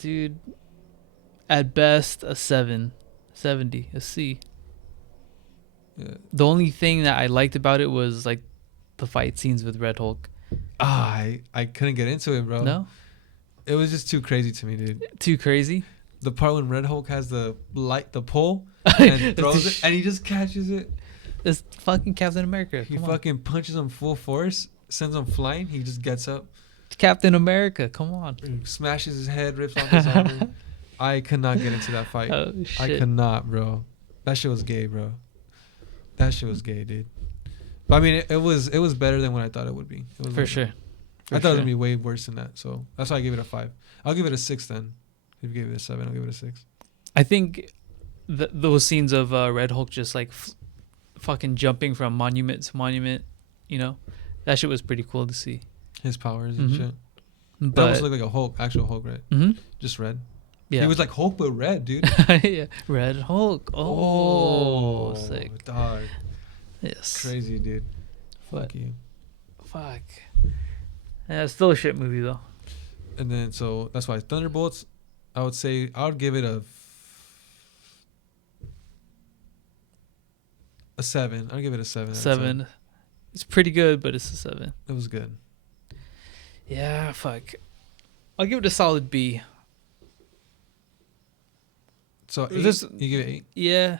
Dude, at best a 70, a C. Yeah. The only thing that I liked about it was like the fight scenes with Red Hulk. I couldn't get into it, bro. No, It was just too crazy to me, dude. too crazy. The part when Red Hulk has the pole, and throws it, and he just catches it. It's fucking Captain America. He Come on. fucking punches him full force, sends him flying. He just gets up, Captain America. Come on. smashes his head, rips off his armor. I could not get into that fight. Oh shit. I could not, bro. That shit was gay, bro. That shit was gay, dude. But I mean, it was better than what I thought it would be. It was For like- sure. I thought it would be way worse than that. So that's why I gave it a 5. I'll give it a 6 then. If you gave it a 7, I'll give it a 6. I think those scenes of Red Hulk just like fucking jumping from monument to monument, you know, that shit was pretty cool to see. His powers and Mhm. shit. That But almost looked like a Hulk, actual Hulk, right? mhm. Just red. Yeah. He was like Hulk but red, dude. Yeah. Red Hulk. Oh, sick. Dog. Yes. Crazy, dude. But Fuck you. fuck. Yeah, it's still a shit movie though. And then, so that's why Thunderbolts, I would say, I would give it a 7. I'll give it a 7. out of 10. 7. It's pretty good, but it's a 7. It was good. Yeah, fuck. I'll give it a solid B. So 8, This- you give it 8? Yeah.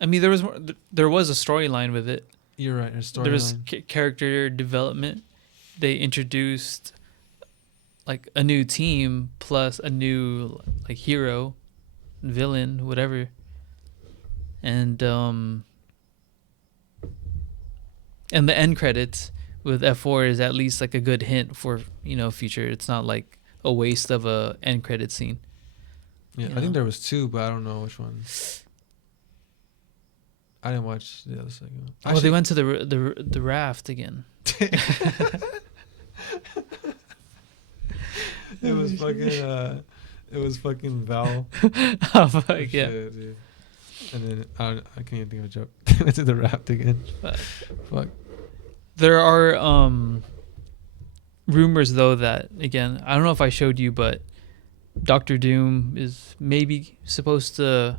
I mean, there was a storyline with it. You're right. Her There was storyline. character development. They introduced like a new team plus a new like hero, villain, whatever. And the end credits with F4 is at least like a good hint for, you know, future. It's not like a waste of a end credit scene. Yeah, you I know. think there was 2, but I don't know which one. I didn't watch the other second one. They went to the raft again. It was fucking Val. Oh fuck yeah. Shit, dude. And then I can't even think of a joke. Went to the raft again. Fuck. There are rumors though that, again, I don't know if I showed you, but Doctor Doom is maybe supposed to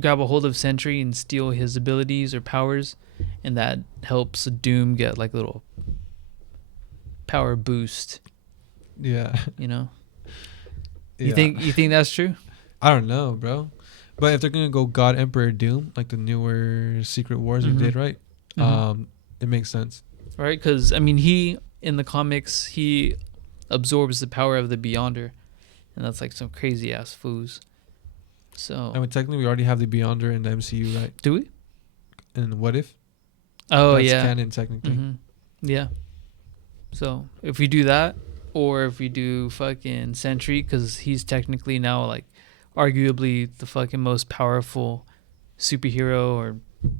grab a hold of Sentry and steal his abilities or powers, and that helps Doom get like a little power boost, Yeah. you know. Yeah. You think that's true? I don't know, bro. But if they're gonna go God Emperor Doom, like the newer Secret Wars Mhm. we did, right? Mhm. It makes sense. Right? Because I mean, he in the comics he absorbs the power of the Beyonder, and that's like some crazy ass foos. So I mean, technically, we already have the Beyonder in the MCU, right? do we? And What If? Oh That's yeah, canon, technically. yeah. So if we do that, or if we do fucking Sentry, because he's technically now like arguably the fucking most powerful superhero, or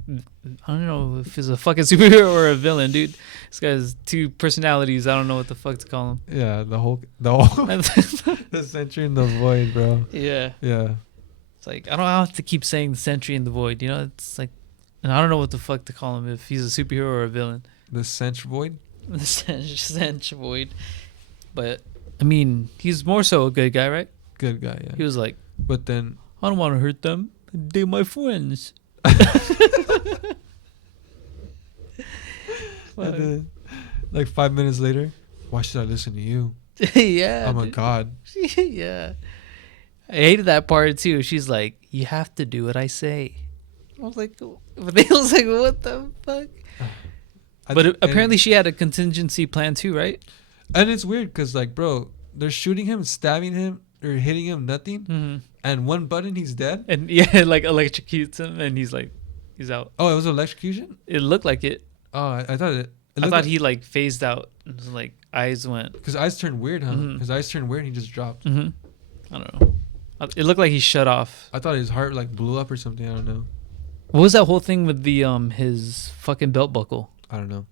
I don't know if he's a fucking superhero or a villain, dude. This guy has two personalities. I don't know what the fuck to call him. Yeah, the whole the Sentry in the Void, bro. Yeah. Yeah. It's like I don't have to keep saying the Sentry in the Void. You know, it's like, and I don't know what the fuck to call him, if he's a superhero or a villain. The Sentry Void. The Sentry Void. But I mean, he's more so a good guy, right? Good guy, yeah. He was like, But then I don't want to hurt them. They're my friends. and then, like 5 minutes later, why should I listen to you? Yeah. I'm a dude. god. Yeah. I hated that part too. She's like, you have to do what I say. I was like, but they was like, what the fuck? But apparently she had a contingency plan too, right? And it's weird because, like, bro, they're shooting him, stabbing him, or hitting him, nothing. Mm-hmm. And one button, he's dead. And yeah, like electrocutes him, and he's like, he's out. Oh, it was electrocution? It looked like it. Oh, I thought it. I thought he like phased out. It was like eyes went. Because eyes turned weird, huh? Mhm. His eyes turned weird and he just dropped. Mm-hmm. I don't know. It looked like he shut off. I thought his heart, like, blew up or something. I don't know. What was that whole thing with the his fucking belt buckle? I don't know.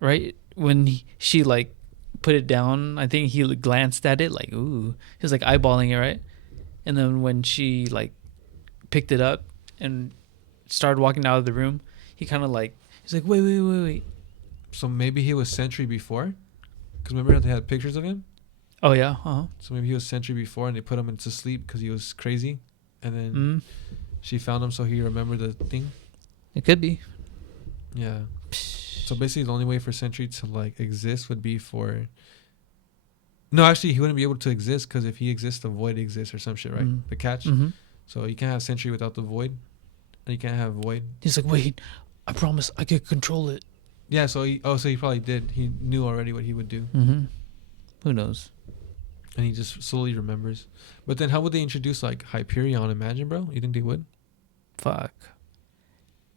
Right when she like put it down, I think he glanced at it like, ooh. He was like eyeballing it, right? And then when she like picked it up and started walking out of the room, he kind of like, he's like, wait. So maybe he was Sentry before? Because remember how they had pictures of him? Oh yeah, So maybe he was Sentry before and they put him into sleep because he was crazy. And then she found him so he remembered the thing. It could be. Yeah. So basically the only way for Sentry to, like, exist would be for... No, actually, he wouldn't be able to exist because if he exists, the Void exists or some shit, right? The catch. Mm-hmm. So you can't have Sentry without the Void. And you can't have Void. He's like, wait, I promise I can control it. Yeah, so he probably did. He knew already what he would do. Mm-hmm. Who knows? And he just slowly remembers. But then how would they introduce, like, Hyperion? Imagine, bro. You think they would? Fuck.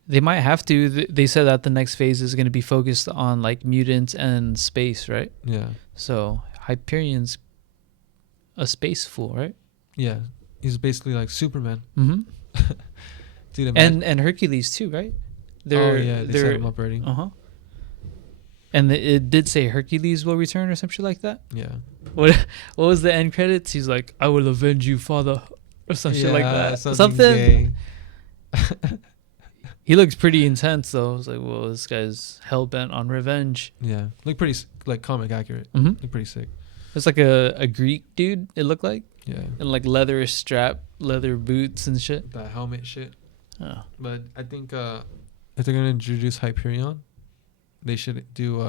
They might have to. They said that the next phase is going to be focused on like mutants and space, right? Yeah. So Hyperion's a space fool, right? Yeah. He's basically like Superman. Mm-hmm. Dude, imagine. And Hercules too, right? They set him up already. Uh huh. And it did say Hercules will return or some shit like that. Yeah. What was the end credits? He's like, I will avenge you, father, or some shit like that. Something. He looks pretty intense though. I was like, well, this guy's hell bent on revenge. Yeah. Look pretty, like, comic accurate. Mm-hmm. Look pretty sick. It's like a Greek dude, it looked like. Yeah. And like leather strap, leather boots and shit. That helmet shit. Oh. But I think if they're going to introduce Hyperion, they should do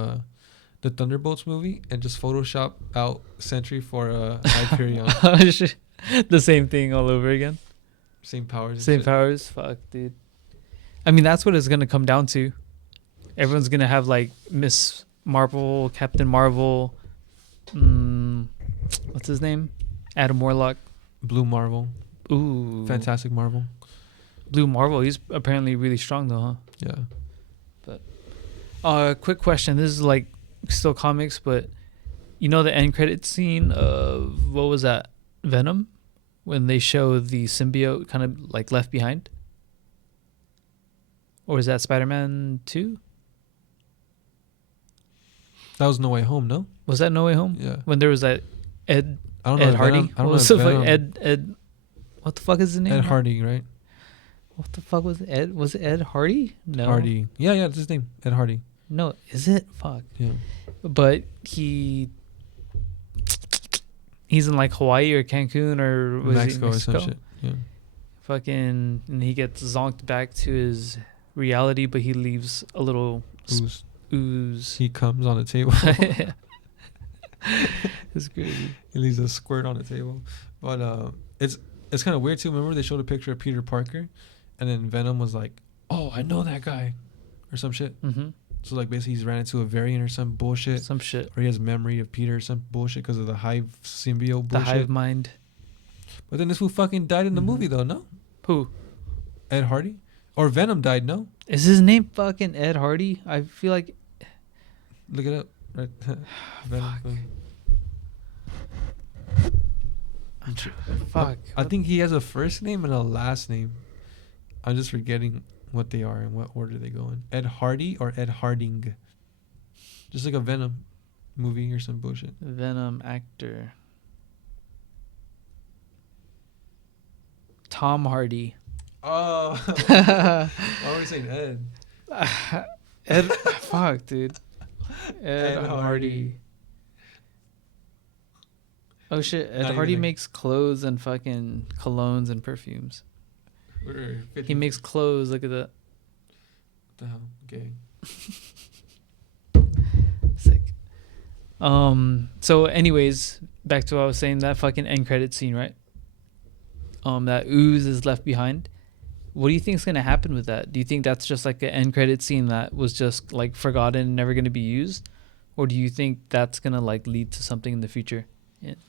the Thunderbolts movie and just Photoshop out Sentry for Hyperion. The same thing all over again. Same powers. And Same shit. powers. Fuck, dude. I mean, that's what it's going to come down to. Everyone's going to have like Miss Marvel, Captain Marvel, what's his name? Adam Warlock. Blue Marvel. Ooh. Fantastic Marvel. Blue Marvel. He's apparently really strong though, huh? Yeah. But quick question. This is like still comics, but you know the end credit scene of what was that? Venom? When they show the symbiote kind of like left behind? Or is that Spider-Man 2? That was No Way Home, no? Was that No Way Home? Yeah. When there was that Ed Hardy? I don't know. Ed what the fuck is his name? Ed Hardy, right? What the fuck was Ed? Was it Ed Hardy? No. Hardy. Yeah, that's his name. Ed Hardy. No, is it? Fuck. Yeah. But he's in like Hawaii or Cancun or was Mexico he Mexico or some shit. Yeah. Fucking, and he gets zonked back to his reality, but he leaves a little ooze. He comes on the table. It's crazy. He leaves a squirt on the table. But it's kind of weird too. Remember they showed a picture of Peter Parker, and then Venom was like, "Oh, I know that guy," or some shit. Mm-hmm. So like basically he's ran into a variant or some bullshit. Some shit. Or he has memory of Peter or some bullshit because of the hive symbiote bullshit. The hive mind. But then this fool fucking died in the movie though, no? Who? Ed Hardy? Or Venom died, no? Is his name fucking Ed Hardy? I feel like. Look it up. Right. Venom. Fuck. I think he has a first name and a last name. I'm just forgetting what they are and what order they go in. Ed Hardy or Ed Harding? Just like a Venom movie or some bullshit. Venom actor. Tom Hardy. Oh. Why are we saying Ed? Ed. Fuck, dude. Ed Ed Hardy. Hardy. Oh shit! Ed Not Hardy even like- makes clothes and fucking colognes and perfumes. We're 50. He makes clothes. Look at that. What the hell? Okay. Sick. So anyways, back to what I was saying, that fucking end credit scene, right? That ooze is left behind. What do you think is gonna happen with that? Do you think that's just like an end credit scene that was just like forgotten and never gonna be used? Or do you think that's gonna like lead to something in the future?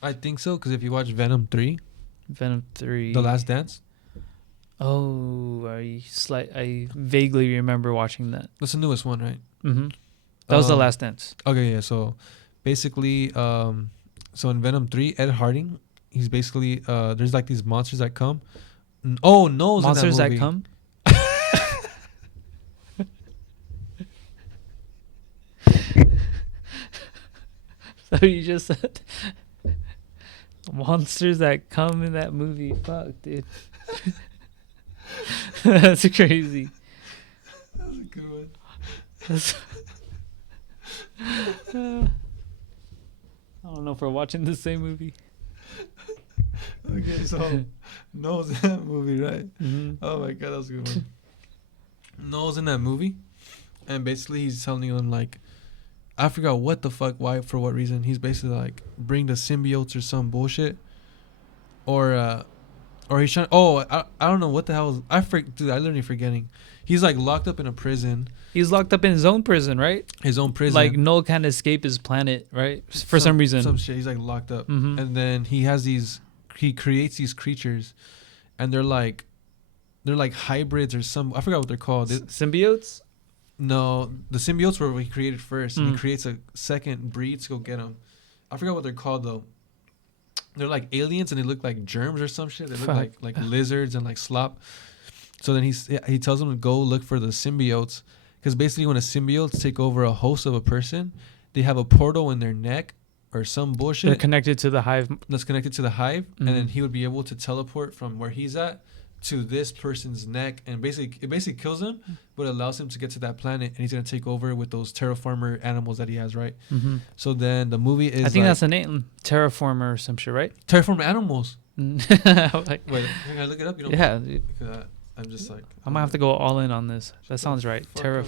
I think so, because if you watch Venom 3, Venom 3. The Last Dance, Oh, I vaguely remember watching that. that's the newest one, right? Mm-hmm. That was The Um, Last Dance. Okay, yeah. So basically, so in Venom 3, Ed Harding, he's basically there's like these monsters that come. Oh, no, Monsters in that that movie. come. So you just said monsters that come in that movie. Fuck, dude. That's crazy. That was a good one. That's I don't know if we're watching the same movie. Okay, so No's in that movie, right? Mm-hmm. Oh my god, that was a good one. No's in that movie, and basically he's telling them like, I forgot what the fuck, why, for what reason. He's basically like, bring the symbiotes or some bullshit, or he's trying. Oh, I don't know what the hell. Dude, I literally forgetting. He's like locked up in a prison, He's locked up in his own prison, right? his own prison. Like Noel can't escape his planet, right? For some reason. some shit. He's like locked up, Mhm. and then he creates these creatures, and they're like hybrids or some. I forgot what they're called. Symbiotes? No, the symbiotes were what he created first, and he Mm. creates a second breed to go get them. I forgot what they're called though. They're like aliens, and they look like germs or some shit. They look Fuck. like lizards and like slop. So then he tells them to go look for the symbiotes, because basically when a symbiotes take over a host of a person, they have a portal in their neck or some They're bullshit connected to the hive. that's connected to the hive, and then Mhm. he would be able to teleport from where he's at to this person's neck, and it basically kills him, but allows him to get to that planet, and he's gonna take over with those terraformer animals that he has, right? Mm-hmm. So then the movie is I think like, that's a name. Terraformer or some shit, right? terraformer animals. Like, Wait, can I look it up? You don't yeah, dude. I'm just like, I might have to go all in on this. That sounds right. fuck Terra. up.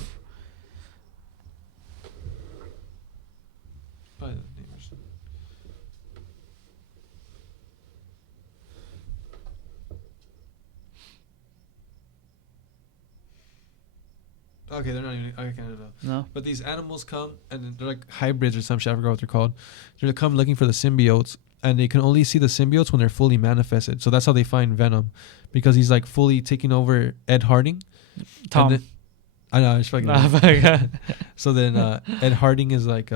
Probably the name or something. Okay, they're not even. Okay, I don't know. No. But these animals come, and then they're like hybrids or some shit. I forgot what they're called. They come looking for the symbiotes, and they can only see the symbiotes when they're fully manifested. So that's how they find Venom, because he's like fully taking over Ed Harding. Tom. And then, I know, I just fucking. Nah, fuck. So then Ed Harding is like,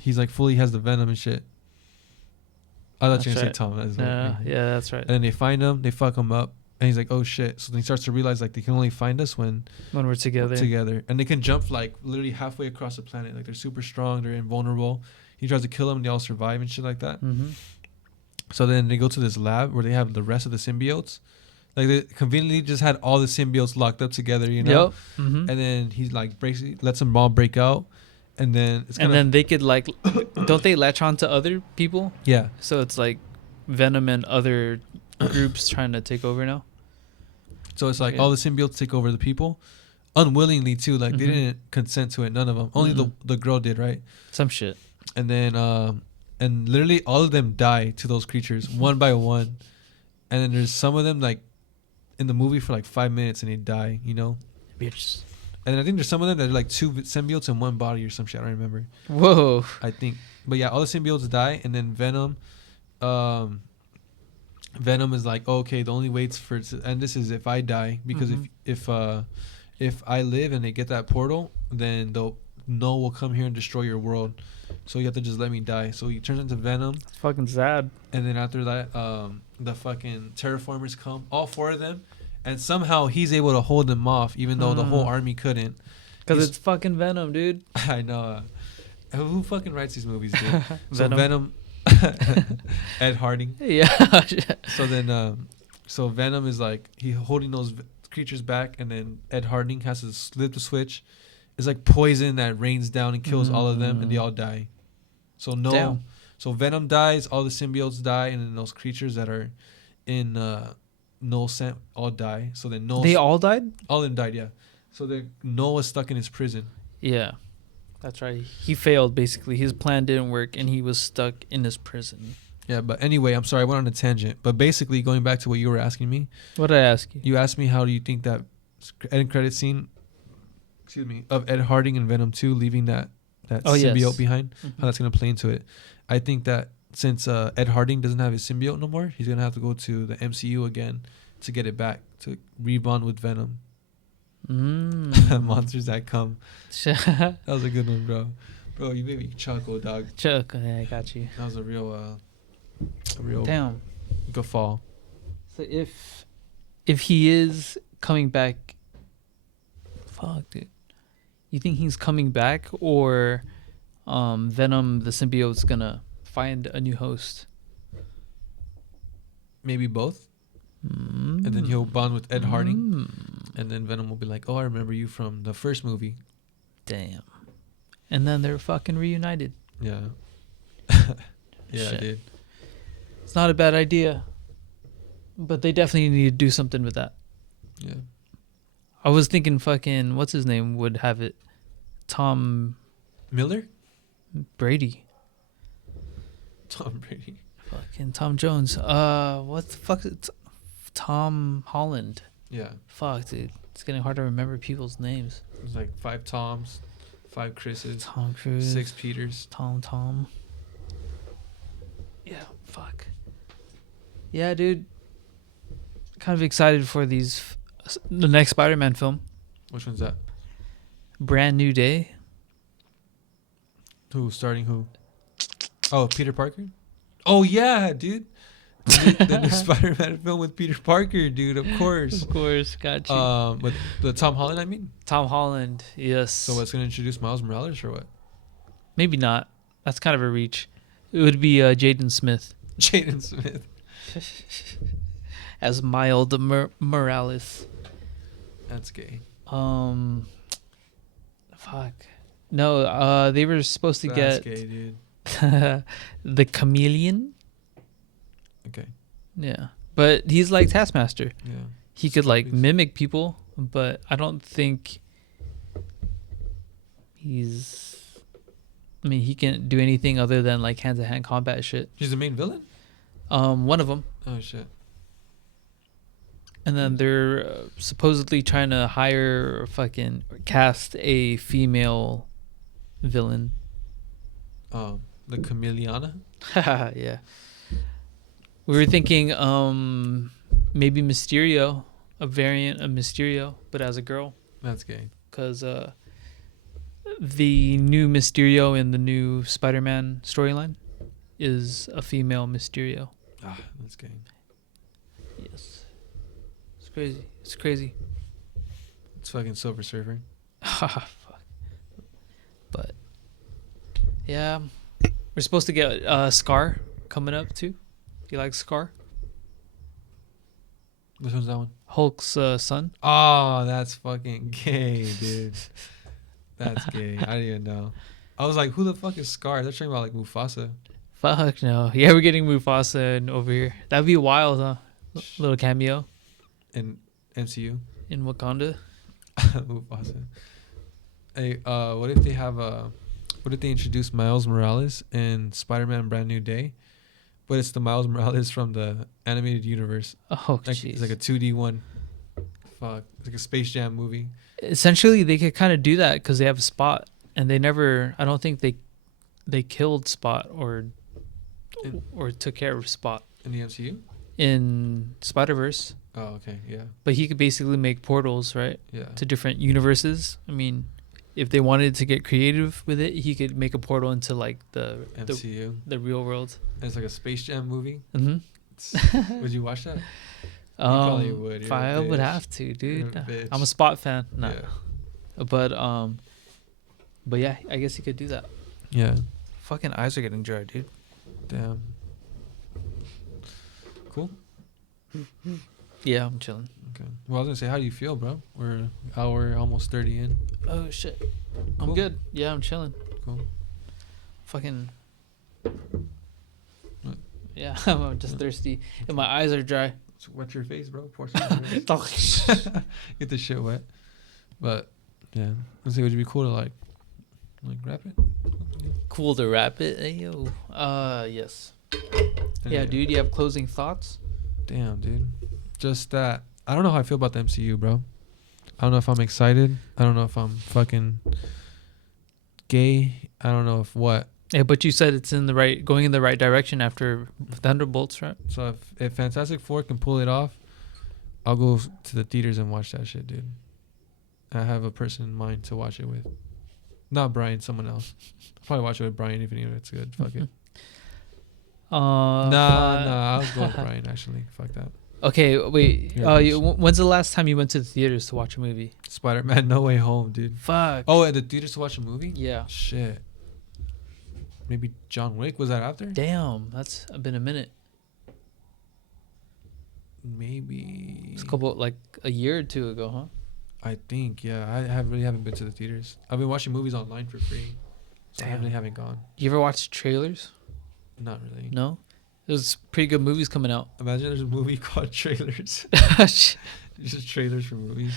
he's like fully has the venom and shit. I thought you were gonna That's say Tom. That's like- Yeah, that's right. And then they find him, they fuck him up, and he's like, oh shit. So then he starts to realize like they can only find us when When we're together. we're together, and they can jump like literally halfway across the planet. Like they're super strong, they're invulnerable. He tries to kill them, and they all survive and shit like that. Mm-hmm. So then they go to this lab where they have the rest of the symbiotes. Like they conveniently just had all the symbiotes locked up together, you know. Yep. Mm-hmm. And then he like lets them all break out, and then it's And then they could like, don't they latch on to other people? yeah. So it's like Venom and other groups trying to take over now. So it's like Okay. all the symbiotes take over the people, unwillingly too. Like they Mhm. didn't consent to it. None of them. Only the girl did, right? Some shit. And then and literally all of them die to those creatures one by one. And then there's some of them like in the movie for like 5 minutes and they die, you know. Bitch. And I think there's some of them that are like two symbiotes in one body or some shit. I don't remember. Whoa. I think, but yeah, all the symbiotes die, and then Venom, Venom is like, oh, okay, the only waits for it to end this is if I die, because if I live and they get that portal, then they'll Null will come here and destroy your world. So you have to just let me die. So he turns into Venom, It's fucking sad. and then after that, the fucking terraformers come, all four of them, and somehow he's able to hold them off, even though the whole army couldn't. Because it's fucking Venom, dude. I know. Who fucking writes these movies, dude? So Venom. Ed Harding. Yeah. So then, so Venom is like he holding those creatures back, and then Ed Harding has to flip the switch. It's like poison that rains down and kills all of them, and they all die. So so Venom dies, all the symbiotes die, and then those creatures that are in Null scent all die. So then They all died? all of them died, yeah. So then Null was stuck in his prison. Yeah. That's right. He failed, basically. His plan didn't work, and he was stuck in his prison. Yeah, but anyway, I'm sorry, I went on a tangent. But basically, going back to what you were asking me. What did I ask you? You asked me how do you think that end credit scene, of Ed Harding and Venom 2 leaving that symbiote behind, how that's going to play into it. I think that since Ed Harding doesn't have his symbiote no more, he's going to have to go to the MCU again to get it back, to rebond with Venom. Monsters that come. That was a good one, bro. Bro, you made me chuckle, dog. Chuck, yeah, I got you. That was a real Damn. guffaw. So if he is coming back, fuck, dude. You think he's coming back, or Venom the symbiote's gonna find a new host? Maybe both. And then he'll bond with Ed Harding. And then Venom will be like, oh, I remember you from the first movie. Damn. And then they're fucking reunited. Yeah. Yeah, Shit. dude. It's not a bad idea. But they definitely need to do something with that. Yeah. I was thinking fucking, what's his name would have it? Tom Miller? Brady. Tom Brady. Fucking Tom Jones. What the fuck? Tom Holland. Yeah. Fuck, dude. It's getting hard to remember people's names. There's like 5 Toms, 5 Chris's, Tom Cruise. 6 Peters. Tom. Yeah, fuck. Yeah, dude. Kind of excited for the next Spider-Man film. Which one's that? Brand New Day. Who? Starting who? Oh, Peter Parker? Oh, yeah, dude. The new Spider-Man film with Peter Parker, dude, of course. Of course, got you. With the Tom Holland, I mean? Tom Holland, yes. So what's going to introduce Miles Morales or what? Maybe not. That's kind of a reach. It would be Jaden Smith. Jaden Smith. As Miles Morales. That's gay. Fuck. No, they were supposed to That's get gay, dude. the Chameleon. Okay. Yeah. But he's like Taskmaster. Yeah. He could like mimic people, but I don't think he can't do anything other than like hand-to-hand combat shit. He's the main villain? One of them. Oh, shit. And then they're supposedly trying to cast a female villain. The Chameleona? Yeah. We were thinking maybe Mysterio, a variant of Mysterio, but as a girl. That's gay. Because the new Mysterio in the new Spider-Man storyline is a female Mysterio. Ah, that's gay. Yes. It's crazy. It's crazy. It's fucking Silver Surfer. Fuck. But yeah, we're supposed to get Scar coming up too. Do you like Scar? Which one's that one? Hulk's son. Oh, that's fucking gay, dude. That's gay. I didn't even know. I was like, who the fuck is Scar? They're talking about like Mufasa. Fuck no. Yeah, we're getting Mufasa over here. That'd be wild, huh? Little cameo. In MCU? In Wakanda. Mufasa. Hey, what if they introduce Miles Morales in Spider-Man Brand New Day, but it's the Miles Morales from the animated universe? Oh, like, it's like a 2D one. Fuck. It's like a Space Jam movie. Essentially, they could kind of do that because they have a Spot, and they never. I don't think they killed Spot or took care of Spot In the MCU? in Spider-Verse. Oh, okay, yeah, But he could basically make portals, right, yeah. to different universes. I mean, if they wanted to get creative with it, he could make a portal into like the MCU. the real world. It's like a Space Jam movie. Mm-hmm. Would you watch that? Probably would. If You're a I would bitch. have to, dude. You're a bitch. I'm a Spot fan. No. Yeah. But yeah, I guess he could do that. Yeah. Fucking eyes are getting dry, dude. Damn. Cool. Yeah, I'm chilling. Okay. Well, I was gonna say, how do you feel, bro? We're an hour, almost 30 in. Oh shit. Cool. I'm good. Yeah, I'm chilling. Cool. Fucking. What? Yeah, I'm just thirsty, and my eyes are dry. So wet your face, bro. Pour some on your face. Get the shit wet. But yeah, let's see. Would you be cool to like rap it? Cool to wrap it. Hey, yo. Yes. Yeah, dude. You have closing thoughts? Damn, dude. Just that. I don't know how I feel about the MCU, bro. I don't know if I'm excited. I don't know if I'm fucking gay. I don't know if what. Yeah, but you said it's going in the right direction after Thunderbolts, right? So if Fantastic Four can pull it off, I'll go to the theaters and watch that shit, dude. I have a person in mind to watch it with. Not Brian, someone else. I'll probably watch it with Brian if it's good. Fuck it. Nah, I'll go with Brian, actually. Fuck that. Okay, wait. When's the last time you went to the theaters to watch a movie? Spider-Man No Way Home, dude. Fuck. Oh, at the theaters to watch a movie? Yeah. Shit. Maybe John Wick. Was that after? Damn, that's been a minute. Maybe. It's like a year or two ago, huh? I think, yeah. I really haven't been to the theaters. I've been watching movies online for free. So I really haven't gone. You ever watch trailers? Not really. No? There's pretty good movies coming out. Imagine there's a movie called Trailers. Just trailers for movies.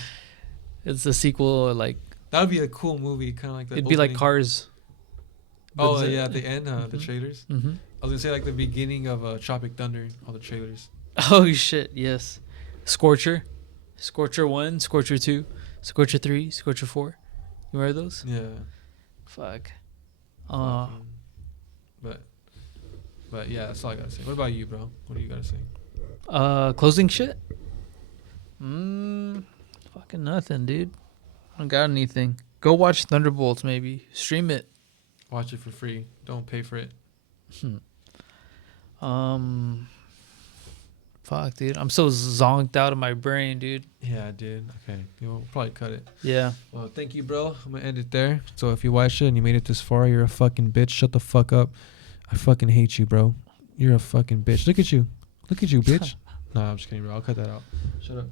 It's a sequel, like... That would be a cool movie, kind of like It'd be like Cars. Oh, yeah, at the end, the trailers. Mm-hmm. I was going to say like the beginning of Tropic Thunder, all the trailers. Oh, shit, yes. Scorcher 1, Scorcher 2, Scorcher 3, Scorcher 4. You remember those? Yeah. Fuck. But yeah, that's all I got to say. What about you, bro? What do you got to say? Closing shit? Fucking nothing, dude. I don't got anything. Go watch Thunderbolts, maybe. Stream it. Watch it for free. Don't pay for it. Fuck, dude. I'm so zonked out of my brain, dude. Yeah, dude. Okay. You'll probably cut it. Yeah. Well, thank you, bro. I'm going to end it there. So if you watched it and you made it this far, you're a fucking bitch. Shut the fuck up. I fucking hate you, bro. You're a fucking bitch. Look at you. Look at you, bitch. Nah, I'm just kidding, bro. I'll cut that out. Shut up.